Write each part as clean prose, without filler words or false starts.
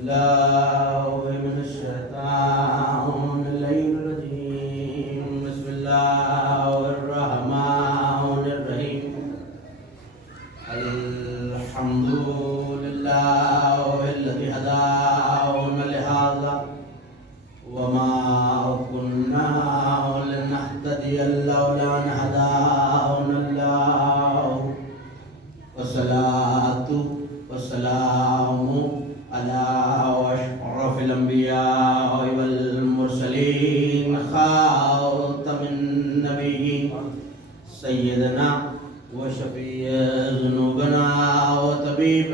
بالله من الشيطان الرجيم. بسم الله الرحمن الرحيم. الحمد لله الذي هدانا لهذا وما كنا لنهتدي لولا أن هدانا الله. والصلاة والسلام على أشرف الأنبياء والمرسلين خاتم النبيين سيدنا وشفيع ذنوبنا وطبيب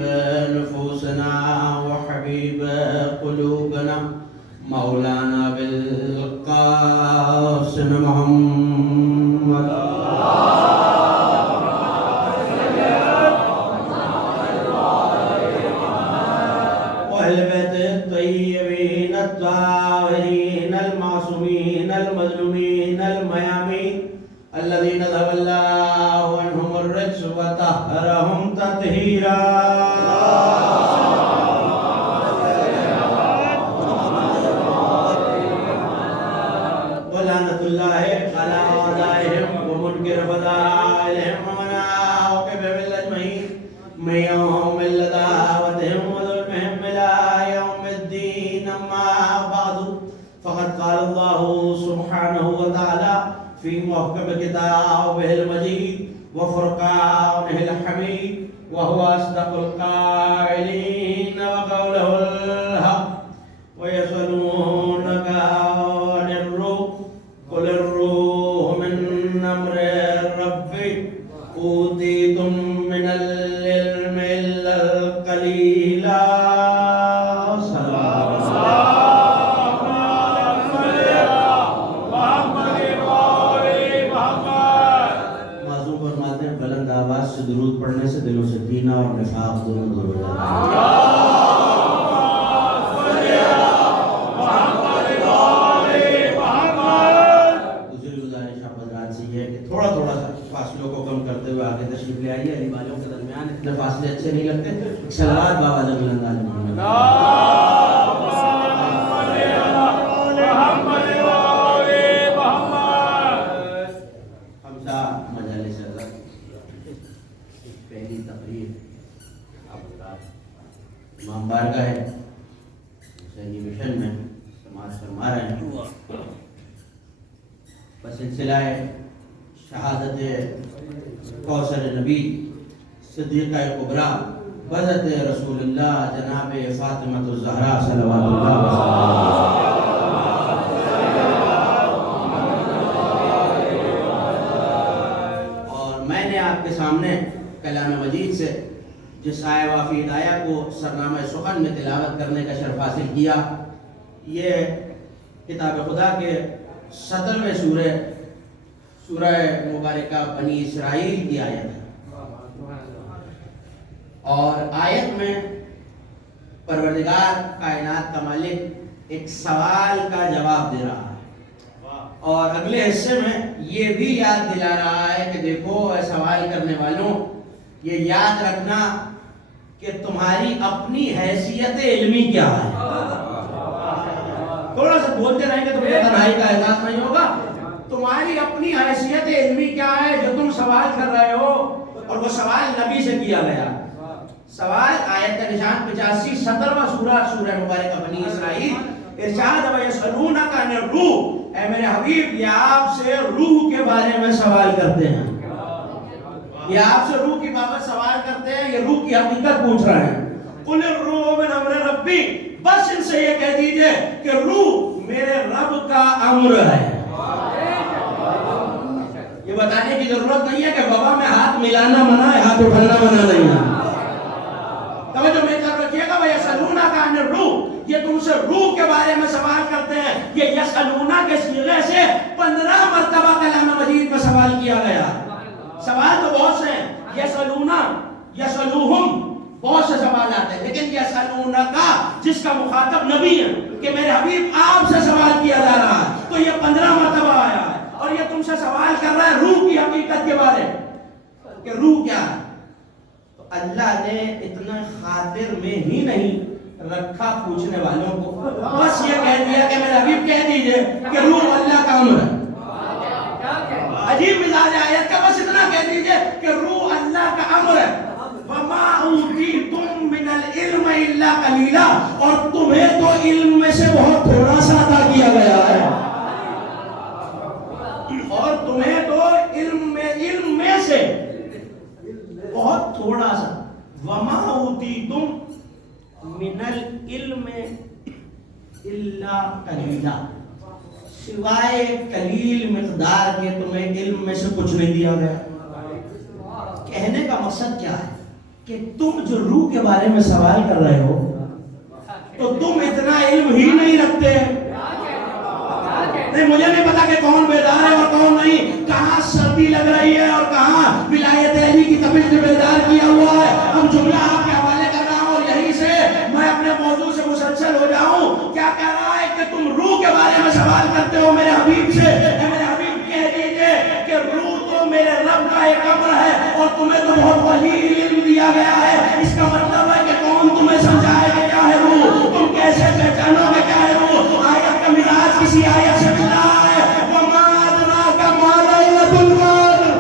نفوسنا وحبيب قلوبنا مولانا بالقاسم محمد وأهل بيت الطيبين الطاهرين المعصومين المظلومين الميامين الذين ذهب الله عنهم الرجس وطهرهم تطهيرا. ولعنة الله على أعدائهم ومنكر فضائلهم ومناقب بالأجمعين من يوم دعوتهم وظلمهم إلى يوم الدين. أما بعد فقد قال الله سبحانه وتعالى في محكم كتابه المجيد وفرقانه الحميد وهو أصدق القائلين وقوله الحق. ويسألونك عن الروح قل الروح من أمر ربي أوتيتم من العلم إلا القليلا. بلند آواز سے درود پڑھنے سے دلوں سے کینہ اور نفاق دونوں دور ہو جاتے ہیں. دوسری گزارش آپ حضرات سے یہ ہے کہ تھوڑا تھوڑا سا فاصلوں کو کم کرتے ہوئے آگے تشریف لے آئیے. علی والوں کے درمیان اتنے فاصلے اچھے نہیں لگتے. صلوات بابا جب بلند آل محمد. پہلی تقریر امام بارگاہ حسینی مشن میں سماعت فرما رہے ہیں. بسلسلہ شہادت کوثر نبی صدیقہ کبریٰ بذات رسول اللہ جناب فاطمہ الزہرا صلوات اللہ وسلم. اور میں نے آپ کے سامنے کلام مجید سے جس آیہ وافی ہدایہ کو سرنامہ سخن میں تلاوت کرنے کا شرف حاصل کیا. یہ کتاب خدا کے 17ویں سورہ مبارکہ بنی اسرائیل کی آیت ہے. اور آیت میں پروردگار کائنات کا مالک ایک سوال کا جواب دے رہا ہے اور اگلے حصے میں یہ بھی یاد دلا رہا ہے کہ دیکھو اے سوال کرنے والوں، یہ یاد رکھنا کہ تمہاری اپنی حیثیت علمی کیا ہے. تھوڑا سا بولتے رہیں گے تو تنہائی کا احساس نہیں ہوگا. تمہاری اپنی حیثیت علمی کیا ہے جو تم سوال کر رہے ہو، اور وہ سوال نبی سے کیا گیا. سوال آیت کا نشان 85 17واں سورہ مبارکہ بنی اسرائیل. ارشاد ہے یسألونک عن الروح، اے میرے حبیب یہ آپ سے روح کے بارے میں سوال کرتے ہیں. یہ آپ سے روح کی بابت سوال کرتے ہیں، یہ روح کی حقیقت پوچھ رہے ہیں. قل الروح من امر ربی، بس ان سے یہ کہہ دیجئے کہ روح میرے رب کا امر ہے. یہ بتانے کی ضرورت نہیں ہے کہ بابا میں ہاتھ ملانا منع ہے، ہاتھ اٹھانا منع نہیں ہے. توجہ میں کر رکھیے گا. وَيَسْأَلُونَكَ عَنِ الرُّوحِ، یہ تم سے روح کے بارے میں سوال کرتے ہیں. یہ یسألونا کے صیغے سے 15 مرتبہ کلام مجید میں سوال کیا گیا. سوال تو بہت سے ہیں، یسألونا، یسألوہم، بہت سے سوالات ہیں، لیکن یسألونکا جس کا مخاطب نبی ہے کہ میرے حبیب آپ سے سوال کیا جا رہا ہے، تو یہ 15 مرتبہ آیا ہے. اور یہ تم سے سوال کر رہا ہے روح کی حقیقت کے بارے کہ روح کیا ہے. تو اللہ نے اتنا خاطر میں ہی نہیں رکھا پوچھنے والوں کو، بس یہ کہہ دیا کہ میرے حبیب کہہ دیجئے کہ روح اللہ کا امر ہے. عجیب مزاج آیت کا، بس اتنا کہہ دیجئے کہ روح اللہ کا امر ہے. وَمَا أُوتِيتُم مِّنَ الْعِلْمِ إِلَّا قَلِيلًا، اور تمہیں تو علم میں سے بہت تھوڑا سا عطا کیا گیا ہے. اور تمہیں تو علم میں سے بہت تھوڑا سا. وَمَا أُوتِيتُم مِّنَ الْعِلْمِ إِلَّا قَلِيلًا، سوائے قلیل مقدار کے تمہیں علم میں سے کچھ نہیں دیا گیا. کہنے کا مقصد کیا ہے کہ تم جو روح کے بارے میں سوال کر رہے ہو تو تم اتنا علم ہی نہیں رکھتے. نہیں، مجھے نہیں پتا کہ کون بیدار ہے اور کون نہیں، کہاں سردی لگ رہی ہے اور کہاں ولایت علی کی تپش نے بیدار کیا ہوا ہے. اب جملہ آپ کے حوالے کر رہا ہوں اور یہیں سے میں اپنے موضوع سے مسلسل ہو جاؤں. کیا کہہ رہا ہے کہ تم روح کے بارے میں سوال کرتے ہو میرے حبیب سے. میرے حبیب کہہ دیجئے کہ روح تو میرے رب کا ایک امر ہے اور تمہیں تو بہت قلیل علم دیا گیا ہے. اس کا مطلب ہے کہ کون تمہیں سمجھائے گا کیا ہے روح، تم کیسے پہچانو گے کیا ہے روح. آیت کا مزاج کسی آیت سے ملتا ہے. وَمَا أَدْرَاكَ مَا لَيْلَةُ الْقَدْرِ،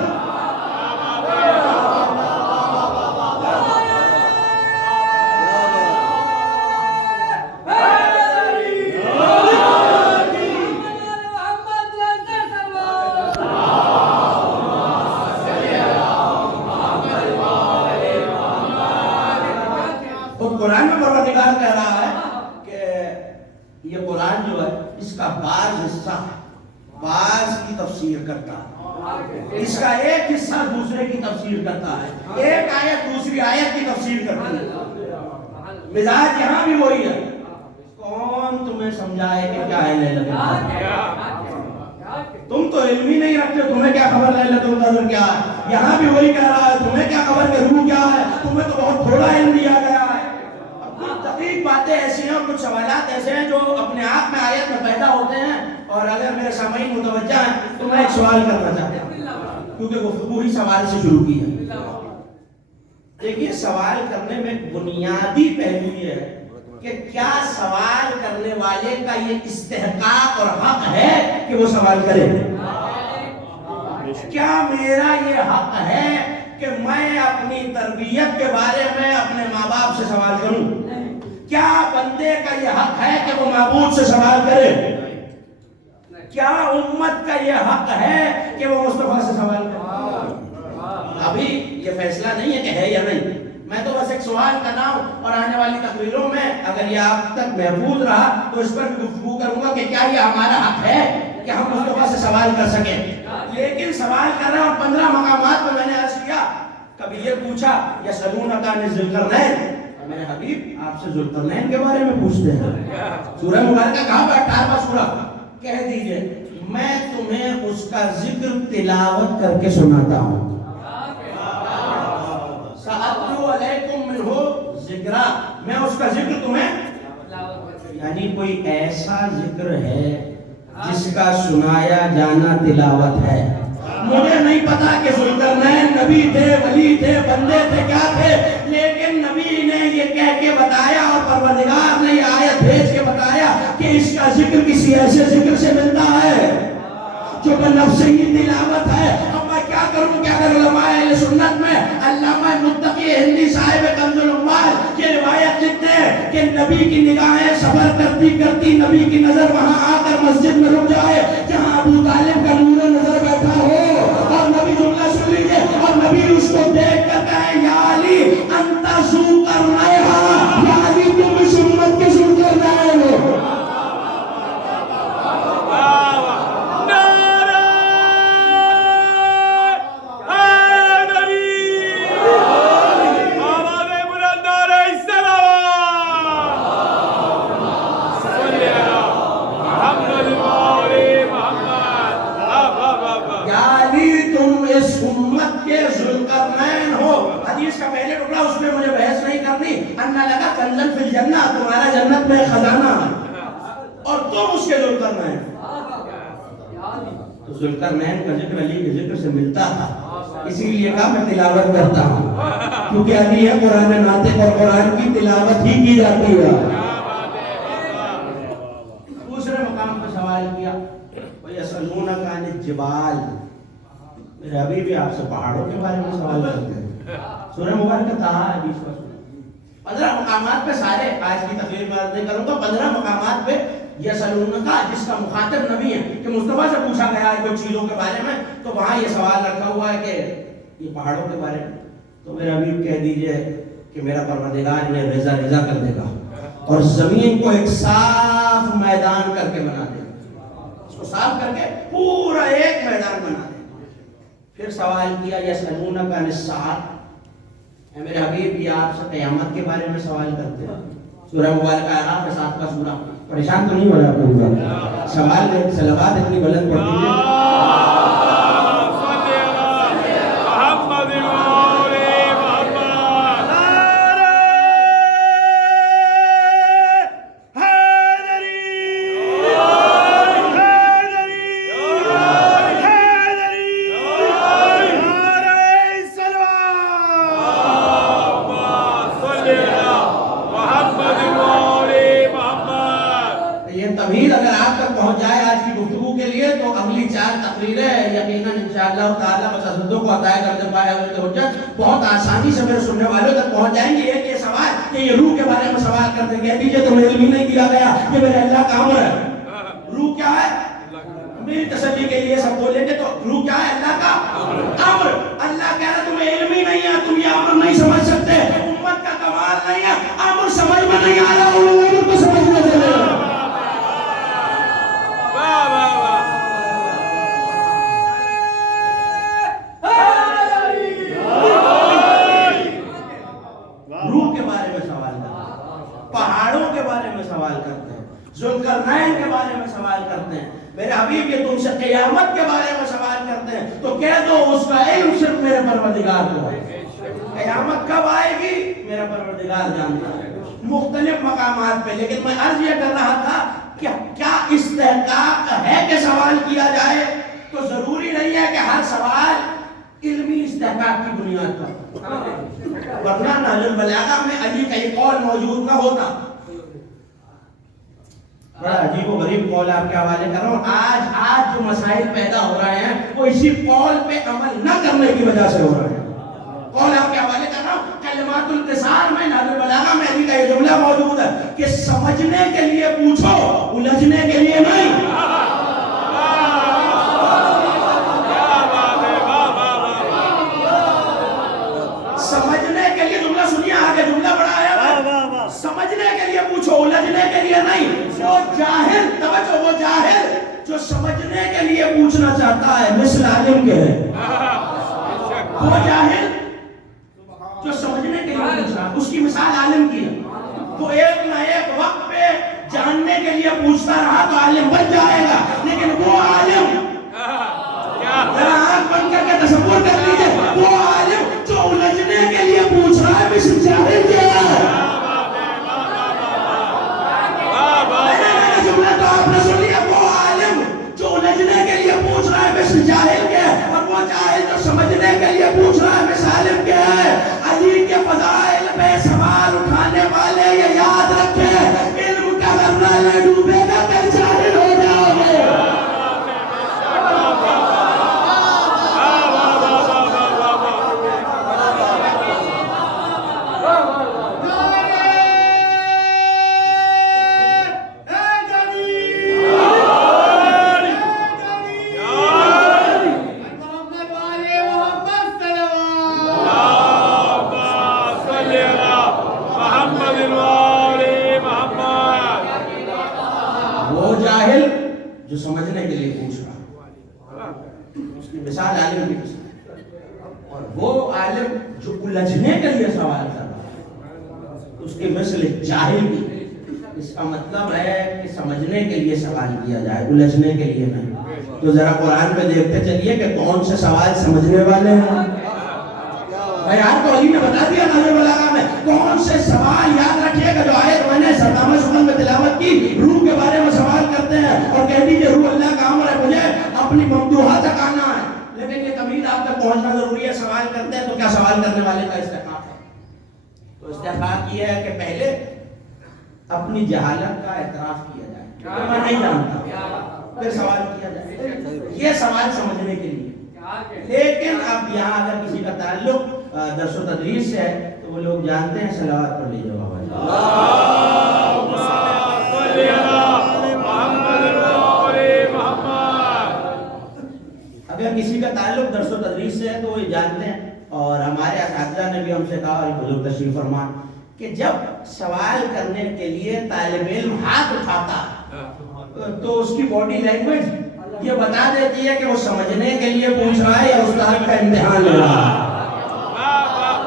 قرآن میں پروردگار کہہ رہا ہے کہ یہ قرآن جو ہے اس کا بعض حصہ بعض کی تفسیر کرتا ہے. اس کا ایک حصہ دوسرے کی تفسیر کرتا ہے. ایک آیت دوسری آیت کی تفسیر کرتی ہے. مزاج یہاں بھی وہی ہے. کون تمہیں سمجھائے کہ کیا ہے لیلۃ القدر؟ تم تو علم ہی نہیں رکھتے، تمہیں کیا خبر لیلۃ القدر کیا ہے. یہاں بھی وہی کہہ رہا ہے، تمہیں کیا خبر کہ روح کیا ہے، تمہیں تو بہت تھوڑا علم دیا گیا ہے. تقریب باتیں ایسی ہیں اور کچھ سوالات ایسے ہیں جو اپنے آپ میں آیت میں پیدا ہوتے ہیں. اور اگر میرے سامعین متوجہ ہیں تو میں ایک سوال کرنا چاہتا ہوں، کیونکہ گفتگو ہی سوال سے شروع کی ہے. دیکھیے، سوال کرنے میں بنیادی پہلو یہ ہے کہ کیا سوال کرنے والے کا یہ استحقاق اور حق ہے کہ وہ سوال کرے. کیا میرا یہ حق ہے کہ میں اپنی تربیت کے بارے میں اپنے ماں باپ سے سوال کروں؟ کیا بندے کا یہ حق ہے کہ وہ معبود سے سوال کرے؟ کیا امت کا یہ حق ہے کہ وہ مصطفیٰ سے سوال کرے؟ ابھی یہ فیصلہ نہیں ہے کہ ہے یا نہیں. میں تو بس ایک سوال کر رہا ہوں اور آنے والی تقریروں میں اگر یہ آپ تک محفوظ رہا تو اس پر بھی گفتگو کروں گا کہ کیا یہ ہمارا حق ہے کہ ہم مصطفیٰ سے سوال کر سکیں. لیکن سوال کر رہا ہوں 15 مقامات میں میں نے عرض کیا. کبھی یہ پوچھا یسألونک عن ذی القرنین، میرے حبیب آپ سے ذوالقرنین کے بارے میں پوچھتے ہیں. سورہ مبارکہ کہاں پر 18واں سورہ. کہہ دیجئے میں تمہیں اس کا ذکر تلاوت کر کے سناتا ہوں. سأتلو علیکم منہ ذکرا، میں اس کا ذکر تمہیں، یعنی کوئی ایسا ذکر ہے جس کا سنایا جانا تلاوت ہے. مجھے نہیں پتا کہ ذوالقرنین نبی تھے، ولی تھے، بندے تھے، کیا تھے، لیکن نبی نے یہ کہہ کے بتایا اور پروردگار نے یہ آیت بھیج کے بتایا کہ اس کا ذکر کسی ایسے ذکر سے ملتا ہے جو کہ نفس ہی تلاوت ہے. اب میں کیا کروں کہ اگر علماء اہل سنت میں علامہ متقی ہندی صاحب کنز الاموال یہ روایت لکھتے ہیں کہ نبی کی نگاہیں سفر کرتی کرتی نبی کی نظر وہاں آ کر مسجد میں رک جائے جہاں ابو طالب کا نور نظر بیٹھا ہو، اور نبی جملہ سن لیجئے، اور نبی اس کو دیکھ کر کہے یا علی انت ذو قرنیہا، یا علی تم اس امت کے ذو قرنین ہو. تمہارا جنت میں خزانہ اور تم اس کے ذوالقرنین. تو ذوالقرنین کا ذکر علی کے ذکر سے ملتا تھا، اسی لیے کہا میں تلاوت کرتا ہوں، کیونکہ علی ہے قرآن ناطق اور قرآن کی تلاوت ہی کی جاتی ہے۔ دوسرے مقام پر سوال کیا وَيَسْأَلُونَكَ عَنِ الجِّبَالِ، میرے ابھی بھی آپ سے پہاڑوں کے بارے میں سوال کرتے ہیں۔ سورہ مبارکہ طٰہٰ حدیث کا 15 مقامات پہ، سارے آج کی تقریر میں عرض نہیں کروں گا، 15 مقامات پہ یسألونک جس کا مخاطب نبی ہے کہ مصطفیٰ سے پوچھا گیا ہے کوئی چیزوں کے بارے میں، تو وہاں یہ سوال رکھا ہوا ہے کہ یہ پہاڑوں کے بارے میں، تو میرے حبیب کہہ دیجئے کہ میرا پروردگار انہیں رضا رضا کر دے گا اور زمین کو ایک صاف میدان کر کے بنا دے گا، اس کو صاف کر کے پورا ایک میدان بنا دے گا۔ پھر سوال کیا یسألونک عن الساعۃ، اے میرے حبیب یہ آپ سے قیامت کے بارے میں سوال کرتے ہیں۔ سورہ مبارکہ اعراف 7واں سورہ، پریشان تو نہیں ہو رہا آپ لوگ؟ سوال میں صلوات اتنی بلند پڑھ دیجیے۔ تمہید اگر آپ تک پہنچ جائے آج کی گفتگو کے لیے تو اگلی 4 تقریریں یقیناً انشاءاللہ تعالیٰ مسجدوں کو عطا کر دے پائے حجت بہت آسانی سے میرے سننے والوں تک پہنچ جائیں گے۔ ایک یہ سوال کہ یہ روح کے بارے میں سوال کرتے کہہ دیجئے تمہیں علم ہی نہیں دیا گیا کہ میرے اللہ کا امر ہے۔ روح کیا ہے؟ میری تسلی کے لیے سب بولیں گے تو روح کیا ہے؟ اللہ کا امر۔ اللہ کہہ رہا تمہیں علم ہی نہیں ہے، تم یہ امر نہیں سمجھ سکتے، امت کا کمال نہیں ہے، امر سمجھ میں نہیں آیا، امر کو سمجھنا چاہیے۔ ذوالقرنین کے بارے میں سوال کرتے ہیں، میرے حبیب یہ تم سے قیامت کے بارے میں سوال کرتے ہیں، تو کہہ دو اس کا علم صرف میرے پروردگار کو ہے۔ قیامت کب آئے گی میرا پروردگار جانتا ہے، مختلف مقامات پہ۔ لیکن میں عرض یہ کر رہا تھا کہ کیا استحقاق ہے کہ سوال کیا جائے؟ تو ضروری نہیں ہے کہ ہر سوال علمی استحقاق کی بنیاد پر، ورنہ نہج البلاغہ میں علی کا یہ قول موجود نہ ہوتا۔ بڑا عجیب و غریب قول آپ کے حوالے کر رہا ہوں، آج جو مسائل پیدا ہو رہے ہیں وہ اسی قول پہ عمل نہ کرنے کی وجہ سے ہو رہے ہیں۔ قول آپ کے حوالے کر رہا ہوں، کلمات الانتصار میں نہج البلاغہ میں علی کا یہ جملہ موجود ہے کہ سمجھنے کے لیے پوچھو، الجھنے کے لیے نہیں۔ سمجھنے کے لیے، جملہ سنیے آگے، جملہ بڑا ہے، سمجھنے کے لیے پوچھو، الجھنے کے لیے نہیں۔ وہ جاہل، توجہ، وہ جاہل جو سمجھنے کے لیے پوچھنا چاہتا ہے مثل عالم کے ہے، وہ جاہل جو سمجھنے کے لیے پوچھ رہا ہے، اس کی مثال عالم کی ہے۔ وہ ایک نہ ایک وقت پہ جاننے کے لیے پوچھتا رہا تو عالم بن جائے گا، لیکن وہ عالم، ذرا آنکھ بند کر کے تصور کر لیجئے، وہ عالم جو الجھنے کے لیے پوچھ رہا ہے مثل جاہل کے ہے۔ تو آپ نے سن لیا، وہ عالم جو الجھنے کے لیے پوچھ رہا ہے مثل جاہل کے ہے، اور وہ جاہل جو سمجھنے کے لیے پوچھ رہا ہے مثل عالم کے ہے۔ علی کے فضائل پہ سوال اٹھانے والے یہ یاد رکھیں، علم کا غرہ نہ ڈوبے گا کہ جاہل ہو جاؤ گے۔ جو سمجھنے کے لیے پوچھ رہا، اس کی مثال عالم کی مثال، اور وہ عالم جو الجھنے کے لیے سوال کر رہا اس کی مثل جاہل کی۔ اس کا مطلب ہے کہ سمجھنے کے لیے سوال کیا جائے، الجھنے کے لیے نہیں۔ تو ذرا قرآن پہ دیکھتے چلیے کہ کون سے سوال سمجھنے والے ہیں۔ بھائی آپ کو علی نے بتا دیا نہج البلاغہ میں کون سے سوال، یاد رکھیے کہ جو آیت میں نے سرنامہ شمل میں تلاوت کی، روح کے بارے میں سوال کرتے ہیں اور کہہ دیجئے روح اللہ کا امر ہے، مجھے اپنی ممدوح استحقاق یہ ہے کہ پہلے اپنی جہالت کا اعتراف کیا جائے کہ میں نہیں جانتا، پھر سوال کیا جائے، یہ سوال سمجھنے کے لیے۔ لیکن اب یہاں اگر کسی کا تعلق درس و تدریس سے ہے تو وہ لوگ جانتے ہیں، صلوات پڑھ لیجیے بابا جی۔ اگر کسی کا تعلق درس و تدریس سے ہے تو وہ جانتے ہیں، اور ہمارے اساتذہ نے بھی ہم سے کہا، اور بزرگ تشریف فرمان، کہ جب سوال کرنے کے لیے طالب علم ہاتھ اٹھاتا تو اس کی باڈی لینگویج یہ بتا دیتی ہے کہ وہ سمجھنے کے لیے پوچھ رہا ہے یا استاد کا امتحان لے رہا ہے۔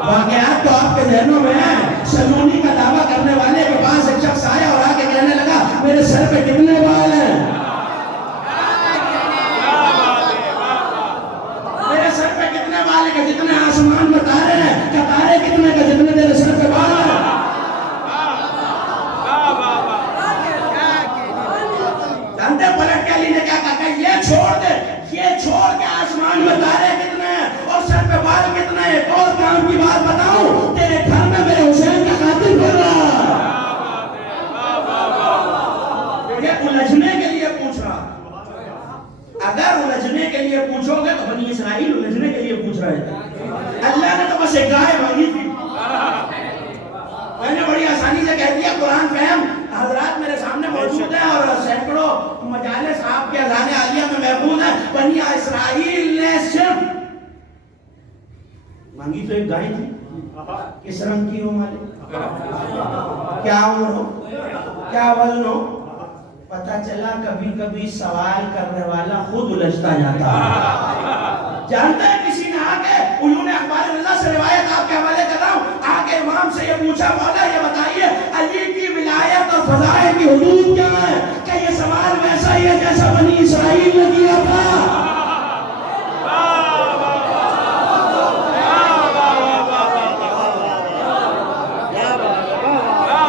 واقعات تو آپ کے ذہنوں میں ہیں۔ سلونی کا دعویٰ کرنے والے کے پاس ایک شخص آیا اور آ کے کہنے لگا میرے سر پہ کتنے بال ہیں؟ میرے سر پہ کتنے بال ہیں؟ کہ جتنے آسمان میں تارے ہیں، کہ تارے کتنے کا جتنے تیرے سر پہ بال ہیں؟ جانتے پلٹ کے علی نے کیا کہا کہ یہ چھوڑ دے، یہ چھوڑ کے آسمان میں تارے کتنے ہیں اور سر پہ بال کتنے ہیں؟ ایک اور کام کی بات بتاؤں، تیرے گھر میں میرے حسین کا قاتل پڑ رہا ہے۔ یہ الجھنے کے لیے پوچھ رہا۔ اگر الجھنے کے لیے پوچھو گے تو بنی اسرائیل الجھنے کے لیے پوچھ رہے تھے، اللہ نے تو بس ایک گائے مانگی تھی۔ میں نے بڑی آسانی سے کہہ دیا قرآن فہم حضرات میرے سامنے موجود ہیں اور سینکڑوں مجالس آپ کے اذان عالیہ میں محفوظ ہیں۔ بنی اسرائیل نے صرف مانگی تو ایک گائے تھی، کس رنگ کی ہو مالک، کیا عمر ہو، کیا وزن ہو۔ پتہ چلا کبھی کبھی سوال کرنے والا خود الجھتا جاتا ہے۔ جانتے ہیں کسی نے آ کے انہوں نے اخبار رضا سے روایت آپ کے حوالے کر رہا ہوں، آ کے امام سے یہ پوچھا مولا یہ بتائیے علی کی ولایت اور فضائل کی حدود کیا ہے؟ کہ یہ سوال ویسا ہی ہے جیسا بنی اسرائیل نے کیا تھا۔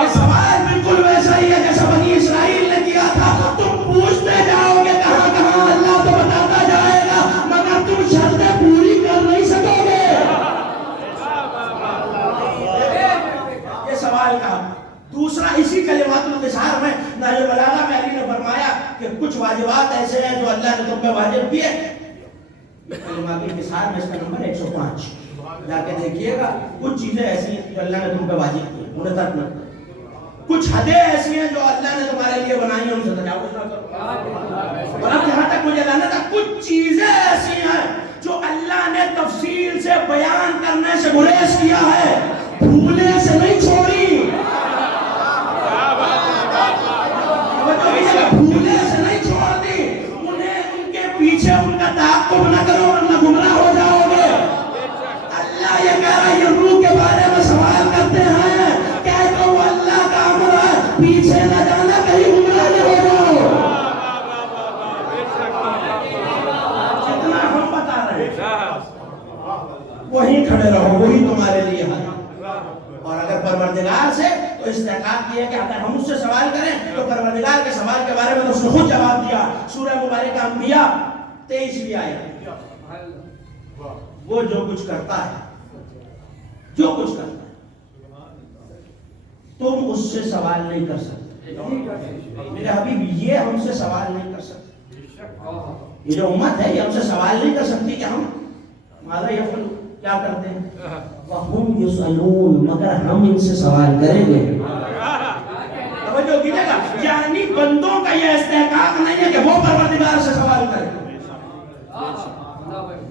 یہ سوال بالکل ویسا ہی ہے جیسا بنی اسرائیل نے کیا تھا۔ تم پوچھتے جاؤ گے کہاں کہاں، اللہ تو بتاتا جائے گا، مگر تم شرطیں پوری کر نہیں سکو گے۔ یہ سوال کا دوسرا اسی کلمات الانتصار میں نہج البلاغہ میں علی نے فرمایا کہ کچھ واجبات ایسے ہیں جو اللہ نے تم پہ واجب کیے۔ کلمات الانتصار میں اس کا نمبر 105 جا کے دیکھیے گا۔ کچھ چیزیں ایسی ہیں جو اللہ نے تم پہ واجب کی، انہیں ترک مت کرو۔ کچھ حدیں ایسی ہیں جو اللہ نے تمہارے لیے بنائی ہیں، ان سے تجاوز نہ کرو۔ اور اب یہاں تک مجھے لانا تھا، کچھ چیزیں ایسی ہیں جو اللہ نے تفصیل سے بیان کرنے سے گریز کیا ہے، بھولے سے نہیں چھوڑی۔ بھولے سے نہیں چھوڑ دی، انہیں ان کے پیچھے ان کا تعاقب نہ کرو ورنہ گمراہ ہو جاؤ گے۔ اللہ یہ کہہ رہا ہے یہ روح کے بارے میں سوال کرتے ہیں، کہہ دو وہ اللہ کا امر ہے، پیچھے نہ جانا کہیں گمراہ نہ ہو جاؤ۔ جتنا ہم بتا رہے ہیں وہیں کھڑے رہو، وہی تمہارے لیے ہے۔ اور اگر پروردگار سے تو استحقاق یہ ہے کہ اگر ہم اس سے سوال کریں تو پروردگار کے سوال کے بارے میں تو اس نے خود جواب دیا۔ سورہ مبارکہ انبیاء 23ویں آیت، وہ جو کچھ کرتا ہے، جو کچھ کرتا ہے تم اس سے سوال نہیں کر سکتے۔ میرے حبیب یہ ہم سے سوال نہیں کر سکتے، یہ جو امت ہے یہ ہم سے سوال نہیں کر سکتی کہ ہم ماذا یفعل کیا کرتے ہیں، وَهُمْ يُسْأَلُونَ، مگر ہم ان سے سوال کریں گے۔ توجہ کیجئے گا، یعنی بندوں کا یہ استحقاق نہیں ہے کہ وہ پروردگار سے سوال کریں،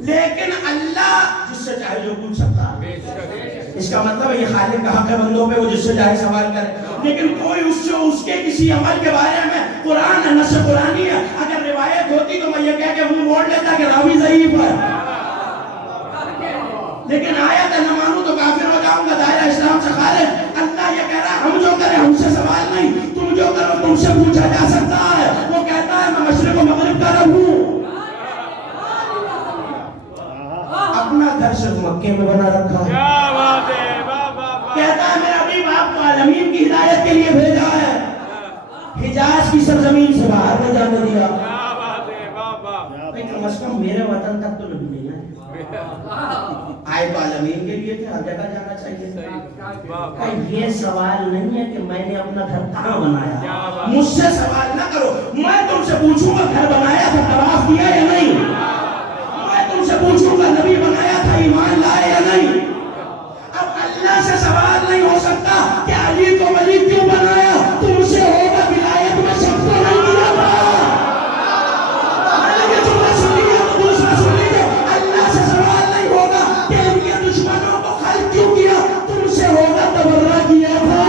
لیکن اللہ جس سے چاہے جو پوچھ سکتا ہے۔ اس کا مطلب ہے یہ خالق کا حق ہے بندوں پہ، وہ جس سے چاہے سوال کرے، لیکن کوئی اس سے اس کے کسی عمل کے بارے میں قرآن ہے، نص قرآنی ہے، اگر روایت ہوتی تو میں یہ کہہ کے منہ موڑ لیتا کہ راوی ضعیف ہے، لیکن آیت ہے نہ مانوں تو کافر ہو جاؤں گا، دائرہ اسلام سے خارج۔ اللہ یہ کہہ رہا ہے ہم جو کریں ہم سے سوال نہیں، تم جو کرو تم سے پوچھا جا سکتا ہے۔ وہ کہتا ہے میں مشرق و مغرب کا رب ہوں، اپنا گھر صرف مکے میں بنا رکھا ہے، کہتا ہے میرا حبیب آپ کو عالمین کی ہدایت کے لیے بھیجا ہے، حجاز کی سرزمین سے باہر نہیں جانے دیا۔ کم از کم میرے وطن تک تو نبی نہیں ہے، آئے تو عالمین کے لیے تھے، ہر جگہ جانا چاہیے. یہ سوال نہیں ہے کہ میں نے اپنا گھر کہاں بنایا. مجھ سے سوال نہ کرو. میں تم سے پوچھوں گا گھر بنایا تھا، طواف کیا یا نہیں؟ میں تم سے پوچھوں گا نبی بنایا تھا، ایمان لائے یا نہیں؟ اب اللہ سے سوال نہیں ہو سکتا کہ علی کو ولی کیوں بنایا. تم سے ہوگا ولایت میں سب کو نہیں دیا تھا. یہ جملہ سن لیجیے تو دوسرا سن لیجیے. اللہ سے سوال نہیں ہوگا کہ ان کے دشمنوں کو خلق کیوں کیا. تم سے ہوگا تبرہ کیا تھا.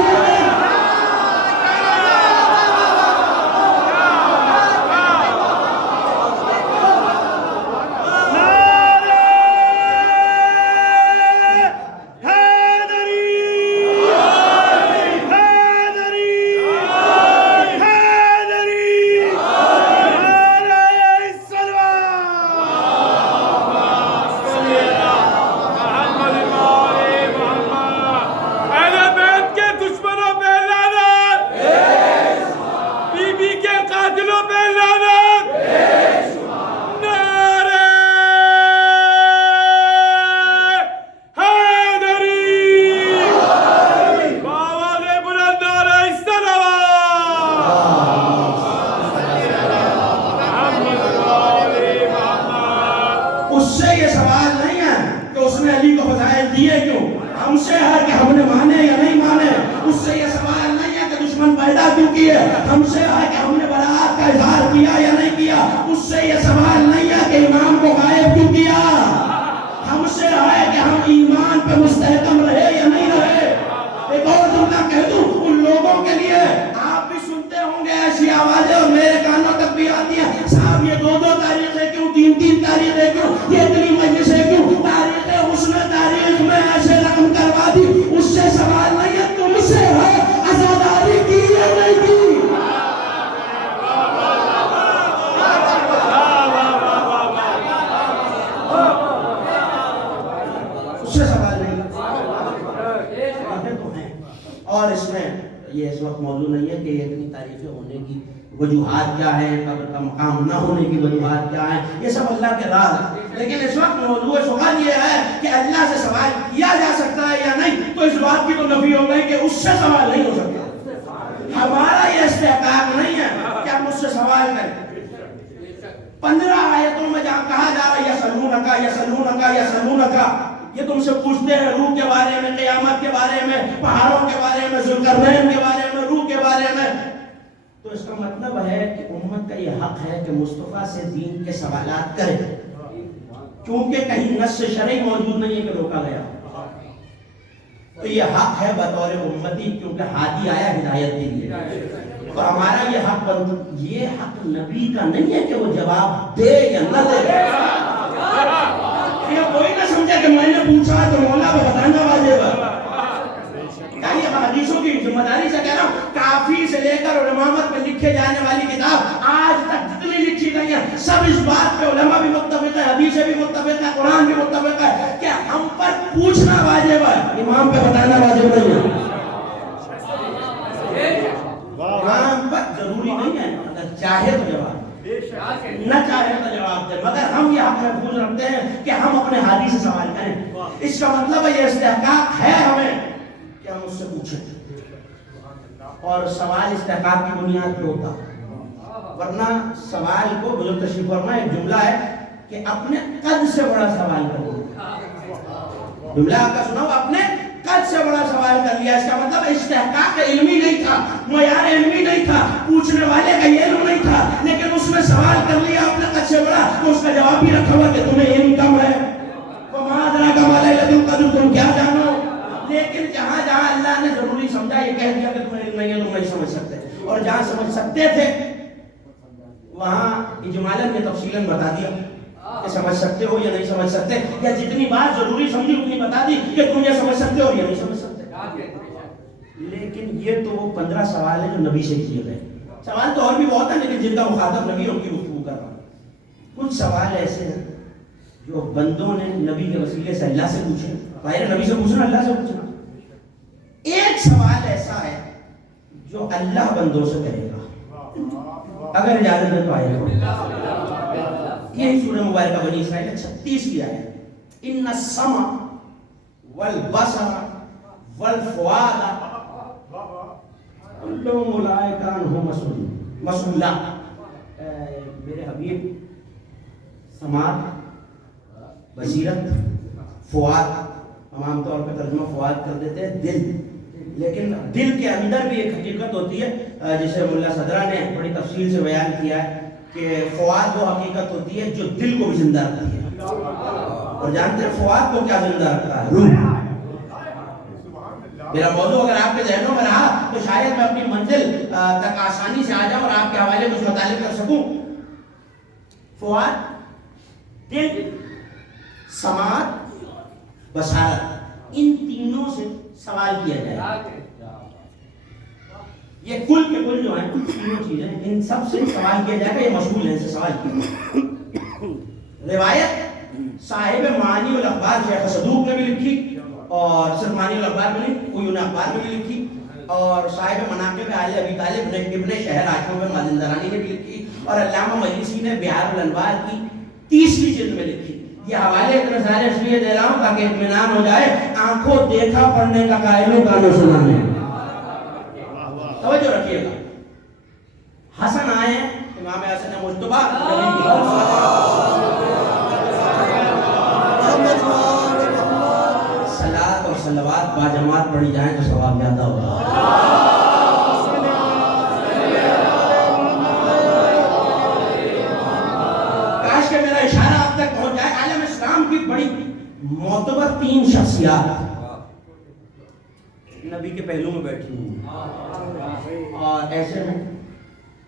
ہم سے ہے کہ ہم نے براءت کا اظہار کیا یا نہیں کیا. اس سے یہ سوال نہیں ہے کہ امام کو غائب کیوں کیا. ہم سے ہے کہ ہم ایمان پہ مستحکم رہے یا نہیں رہے. ایک اور جملہ کہہ دوں ان لوگوں کے لیے، آپ بھی سنتے ہوں گے ایسی آوازیں اور میرے کانوں تک بھی آتی ہیں، صاحب یہ 2 تاریخیں کیوں، 3 تاریخیں کیوں، یہ اتنی مجلسیں کیوں، تاریخ حسن تاریخ میں ایسے رقم کروا دی. اس سے سوال نہیں ہے، تم سے ہے عزاداری کی یا نہیں کی. اور اس میں یہ اس وقت موضوع نہیں ہے کہ یہ اتنی تعریفیں ہونے کی وجوہات کیا ہیں، قبر کا مقام نہ ہونے کی وجوہات کیا ہیں، یہ سب اللہ کے راز ہے. لیکن اس وقت موضوع سوال یہ ہے کہ اللہ سے سوال کیا جا سکتا ہے یا نہیں. تو اس بات کی تو نفی ہو گئی کہ اس سے سوال نہیں ہو سکتا. ہمارا یہ استحقاق نہیں ہے کہ ہم اس سے سوال کریں. 15 آیتوں میں جہاں کہا جا رہا ہے یسألونک یسألونک یسألونک، یہ تم سے پوچھتے ہیں روح کے بارے میں، قیامت کے بارے میں، پہاڑوں کے بارے میں، ذوالقرنین کے بارے میں، روح کے بارے میں. تو اس کا مطلب ہے کہ امت کا یہ حق ہے کہ مصطفیٰ سے دین کے سوالات کرے، کیونکہ کہیں نص شرعی موجود نہیں ہے کہ روکا گیا. تو یہ حق ہے بطور امتی، کیونکہ ہادی آیا ہدایت کے لیے. تو ہمارا یہ حق یہ حق نبی کا نہیں ہے کہ وہ جواب دے یا نہ دے. یہ کوئی نہ سمجھے کہ میں نے پوچھا تو مولا کو بتانا واجب ہے. یہ حدیثوں کی ذمہ داری سے کہہ رہا ہوں. کافی سے لے کر اور امامت میں لکھے جانے والی کتاب آج تک جتنی لکھی گئی ہیں سب اس بات پہ علماء بھی متفق ہے، حدیثیں بھی متفق ہے، قرآن بھی متفق ہے کہ ہم پر پوچھنا واجب ہے، امام پہ بتانا واجب نہیں ہے. امام پر ضروری نہیں ہے، اگر چاہے تو جواب نہ چاہے تو جواب دے، مگر ہم یہ حق محفوظ رکھتے ہیں کہ ہم اپنے حالی سے سوال کریں. اس کا مطلب ہے یہ استحقاق ہے ہمیں کہ ہم اس سے پوچھیں، اور سوال استحقاق کی بنیاد پہ ہوتا. ورنہ سوال کو بزرگ تشریف فرما ایک جملہ ہے کہ اپنے قد سے بڑا سوال کرو. جملہ آپ کا سنا ہو، اپنے قد سے بڑا سوال کر لیا. اس کا مطلب استحقاق علمی نہیں تھا، معیار علمی نہیں تھا، پوچھنے والے کا یہ علم نہیں تھا، لیکن اس نے سوال کر لیا اپنے قد سے بڑا. تو اس کا جواب بھی رکھا ہوا کہ تمہیں علم کم ہے، وما ادراک ما لیلۃ القدر، تم کیا جانو. لیکن جہاں جہاں اللہ نے ضروری سمجھا یہ کہہ دیا کہ تمہیں علم نہیں ہے، تم نہیں سمجھ سکتے. اور جہاں سمجھ سکتے تھے وہاں اجمالاً یہ تفصیلاً بتا دیا کہ سمجھ سکتے ہو یا نہیں سمجھ سکتے، یا جتنی بات ضروری سمجھی اتنی بتا دی کہ تم یہ سمجھ سکتے ہو یا نہیں سمجھ سکتے. لیکن یہ تو وہ 15 سوال ہیں جو نبی سے کیے گئے. سوال تو اور بھی بہت ہیں لیکن جن کا مخاطب نبی ان کی گفتگو کر رہا ہوں. کچھ سوال ایسے ہیں جو بندوں نے نبی کے وسیلے سے اللہ سے پوچھے. ظاہر نبی سے پوچھنا، اللہ سے پوچھنا. ایک سوال ایسا ہے جو اللہ بندوں سے کرے گا اگر اجازت ہے تو آئے گا. یہی سورہ مبارکہ بنی اسرائیل 36 کی آیت. ان السمع والبصر والفؤاد کل اولئک عنہ مسئولا. میرے حبیب سماعت، بصیرت، فؤاد، ہم عام طور پہ ترجمہ فؤاد کر دیتے ہیں دل، لیکن دل کے اندر بھی ایک حقیقت ہوتی ہے جسے ملا صدرہ نے بڑی تفصیل سے بیان کیا ہے کہ فؤاد وہ حقیقت ہوتی ہے جو دل کو بھی زندہ رکھتی ہے. اور جانتے ہیں فؤاد کو کیا زندہ رکھتا ہے؟ روح. میرا موضوع اگر آپ کے ذہنوں میں رہا تو شاید میں اپنی منزل تک آسانی سے آ جاؤں اور آپ کے حوالے کچھ متعلق کر سکوں. فؤاد، دل، سماعت، بصارت، ان تینوں سے سوال کیا جائے. یہ کل کے کل جو ہیں تینوں چیزیں، ان سب سے سوال کیا جائے گا. یہ مشغول ہیں، ان سے سوال کیا. روایت صاحب معانی الاخبار شیخ صدوق نے بھی لکھی، اور صرف معانی الاخبار میں نہیں، کوئی انہیں اخبار میں بھی لکھی، اور صاحب مناقب آل ابی طالب ابن شہر عاشور میں مازندرانی نے بھی لکھی، اور علامہ مجلسی نے بہار الانوار کی 30ویں جلد میں لکھی. یہ حوالے اتنے سارے اس لیے دے رہا ہوں تاکہ اطمینان ہو جائے. آنکھوں دیکھا پڑھنے کا قائل کانوں سنا ہے. توجہ رکھیے گا. حسن آئے امام حسن مجتبیٰ صلاۃ اور صلوات باجماعت پڑھی جائیں تو ثواب زیادہ ہوگا. کاش کہ میرا اشارہ اب تک پہنچ جائے. عالم اسلام کی بڑی معتبر 3 شخصیات نبی کے پہلو میں بیٹھی ہوئی، اور ایسے میں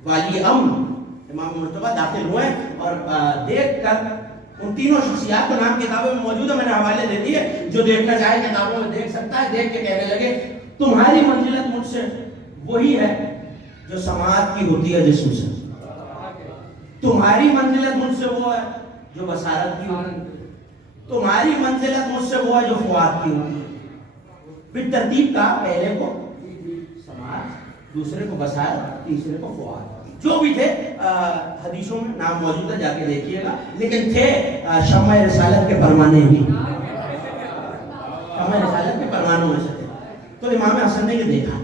والی امر امام مجتبیٰ داخل ہوئے اور دیکھ کر ان تینوں شخصیات کا نام کتابوں میں موجود ہے. میں نے حوالے دے دیے، جو دیکھنا چاہے کتابوں میں دیکھ سکتا ہے. دیکھ کے کہنے لگے تمہاری منزلت مجھ سے وہی ہے جو سماعت کی ہوتی ہے جسم سے، تمہاری منزلت مجھ سے وہ ہے جو بصارت کی ہوتی ہے، تمہاری منزلت مجھ سے وہ ہے جو فؤاد کی ہوتی ہے. بالترتیب کا پہلے کو سماعت، دوسرے کو بصارت، تیسرے کو فؤاد. جو بھی تھے حدیثوں میں نام موجود ہے، جا کے دیکھیے گا، لیکن تھے شمع رسالت کے پروانے ہی، شمع رسالت کے پروانوں میں سے تھے. تو امام حسن نے یہ دیکھا،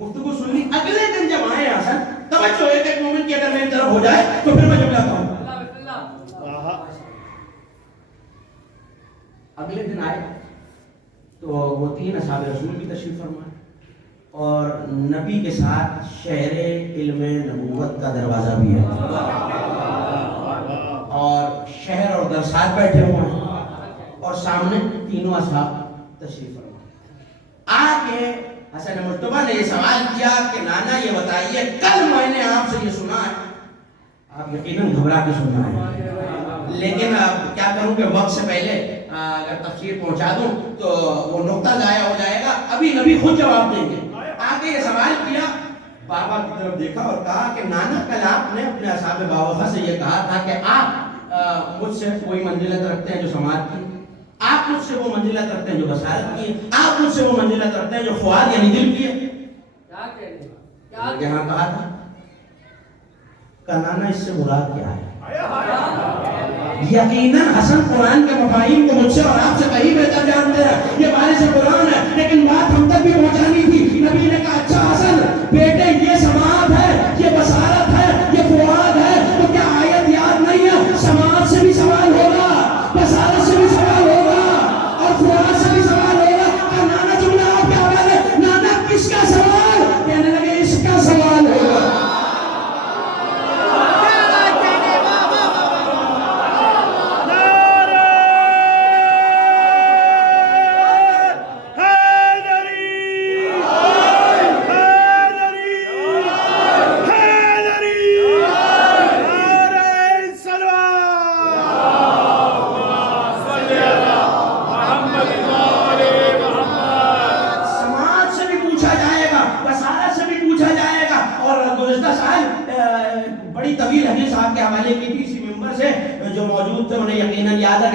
گفتگو سن لی. اگلے دن جب آئے حسن، توجہ ایک مومن کی اگر میری طرف ہو جائے تو پھر میں جملہ کہوں. اگلے دن آئے تو وہ 3 اصحاب رسول کی تشریف فرمائے، اور نبی کے ساتھ شہر علم نبوت کا دروازہ بھی ہے، اور شہر اور درسات بیٹھے ہوئے ہیں، اور سامنے تینوں اصحاب تشریف فرمائے. آ کے حسن مجتبیٰ نے یہ سوال کیا کہ نانا یہ بتائیے کل میں نے آپ سے یہ سنا ہے. آپ یقیناً گھبرا کے سننا ہے، لیکن اب کیا کروں کہ وقت سے پہلے اگر تفسیر پہنچا دوں تو وہ نقطہ ضائع ہو جائے گا. ابھی نبی خود جواب دیں گے. آگے یہ سوال کیا، بابا کی طرف دیکھا اور کہا کہ نانا کل آپ نے اپنے اصحاب باوفا سے یہ کہا تھا کہ آپ مجھ سے وہی منزلت رکھتے ہیں جو سماعت کی، آپ مجھ سے وہ منزلت رکھتے ہیں جو بصارت کی، آپ مجھ سے وہ منزلت رکھتے ہیں جو فؤاد یعنی دل کی ہے. یہاں کہا تھا کہ نانا اس سے مراد کیا ہے؟ یقیناً حسن قرآن کے مفاہیم کو مجھ سے اور آپ سے کہیں بہتر جانتے ہیں. یہ بارش قرآن ہے، لیکن بات ہم تک بھی پہنچانی تھی. نبی نے کہا اچھا حسن بیٹے یہ سماعت ہے، یہ بصارت ہے، یہ فؤاد ہے، تو کیا آیت یاد نہیں ہے؟ سماعت سے بھی سوال ہوگا، بصارت سے بھی سوال ہوگا، اور فؤاد سے بھی سوال ہوگا. کہ نانا جملہ آپ کے حوالے، نانا کس کا سوال؟ کہنے لگے اس کا سوال ہوگا.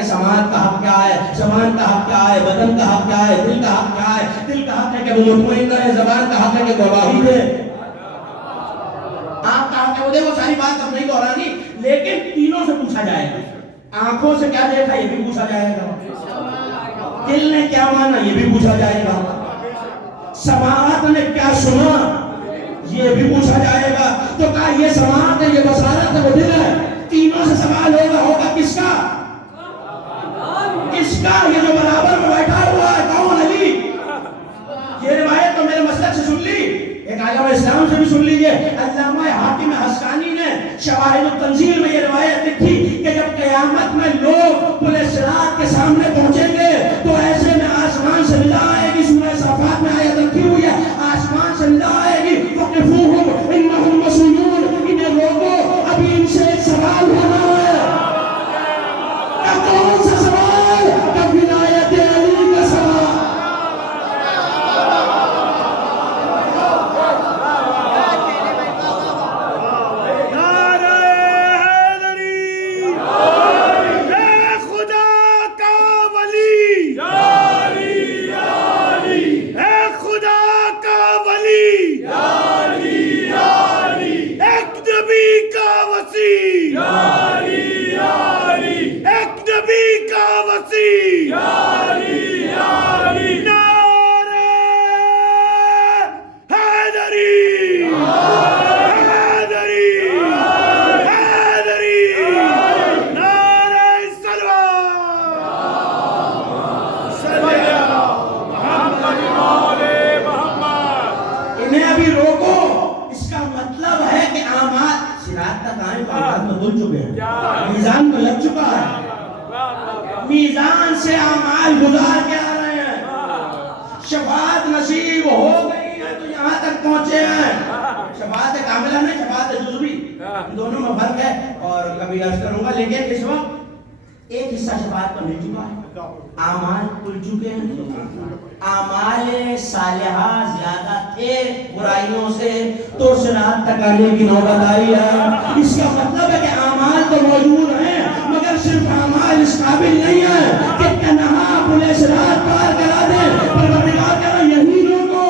سماعت کا حق کیا ہے، زبان کا حق کیا ہے، بدن کا حق کیا ہے، دل کا حق کیا ہے. دل کا حق ہے کہ وہ مطمئن رہے، زبان کا حق ہے کہ گواہی دے، آنکھ کا حق ہے وہ دے. وہ ساری بات اب نہیں دہرانی، لیکن تینوں سے پوچھا جائے گا. آنکھوں سے کیا دیکھا یہ بھی پوچھا جائے گا، دل نے کیا مانا یہ بھی پوچھا جائے گا. سماعت نے کیا سنا یہ بھی پوچھا جائے گا. تو کہا یہ سماعت ہے، یہ بصارت ہے، وہ دل ہے. تینوں سے سوال ہوگا کس کا؟ کس کا؟ یہ جو برابر میں بیٹھا ہوا ہے کون؟ علی. یہ روایت تو میرے مسلک سے سن لی، ایک عالم اسلام سے بھی سن لیجئے. علامہ حاکم حسقانی نے شواہد التنزیل میں یہ روایت لکھی کہ جب قیامت میں لوگ پل صراط کے سامنے پہنچیں گے تو ایسے میں آسمان سے ندا آئے گی. سورہ صافات میں آیت رکھی ہوئی ہے، آسمان سے ندا آئے گی وقفوہم انہم مسئولون. انہیں روکو، ابھی ان سے ایک سوال ہونا ہے. کون سا سوال؟ ولایت علی کا سوال. میزان میں لگ چکا ہے، میزان سے اعمال گزار کے آ رہے ہیں. شفاعت نصیب ہو گئی ہے تو یہاں تک پہنچے ہیں. شفاعت کاملہ نہیں، شفاعت جزوی، دونوں میں فرق ہے اور کبھی عرض کروں گا. لیکن اس وقت ایک حصہ شفاعت پر مل چکا ہے، اعمال کھل چکے ہیں. اعمال صالحہ زیادہ تھے برائیوں سے تو صراط تک آنے کی نوبت آئی ہے. اس کا مطلب ہے کہ اعمال تو موجود ہیں مگر صرف اعمال اس قابل نہیں ہے کہ تنہا پل صراط پار کرا دیں. پروردگار کہہ رہا یہی روکو،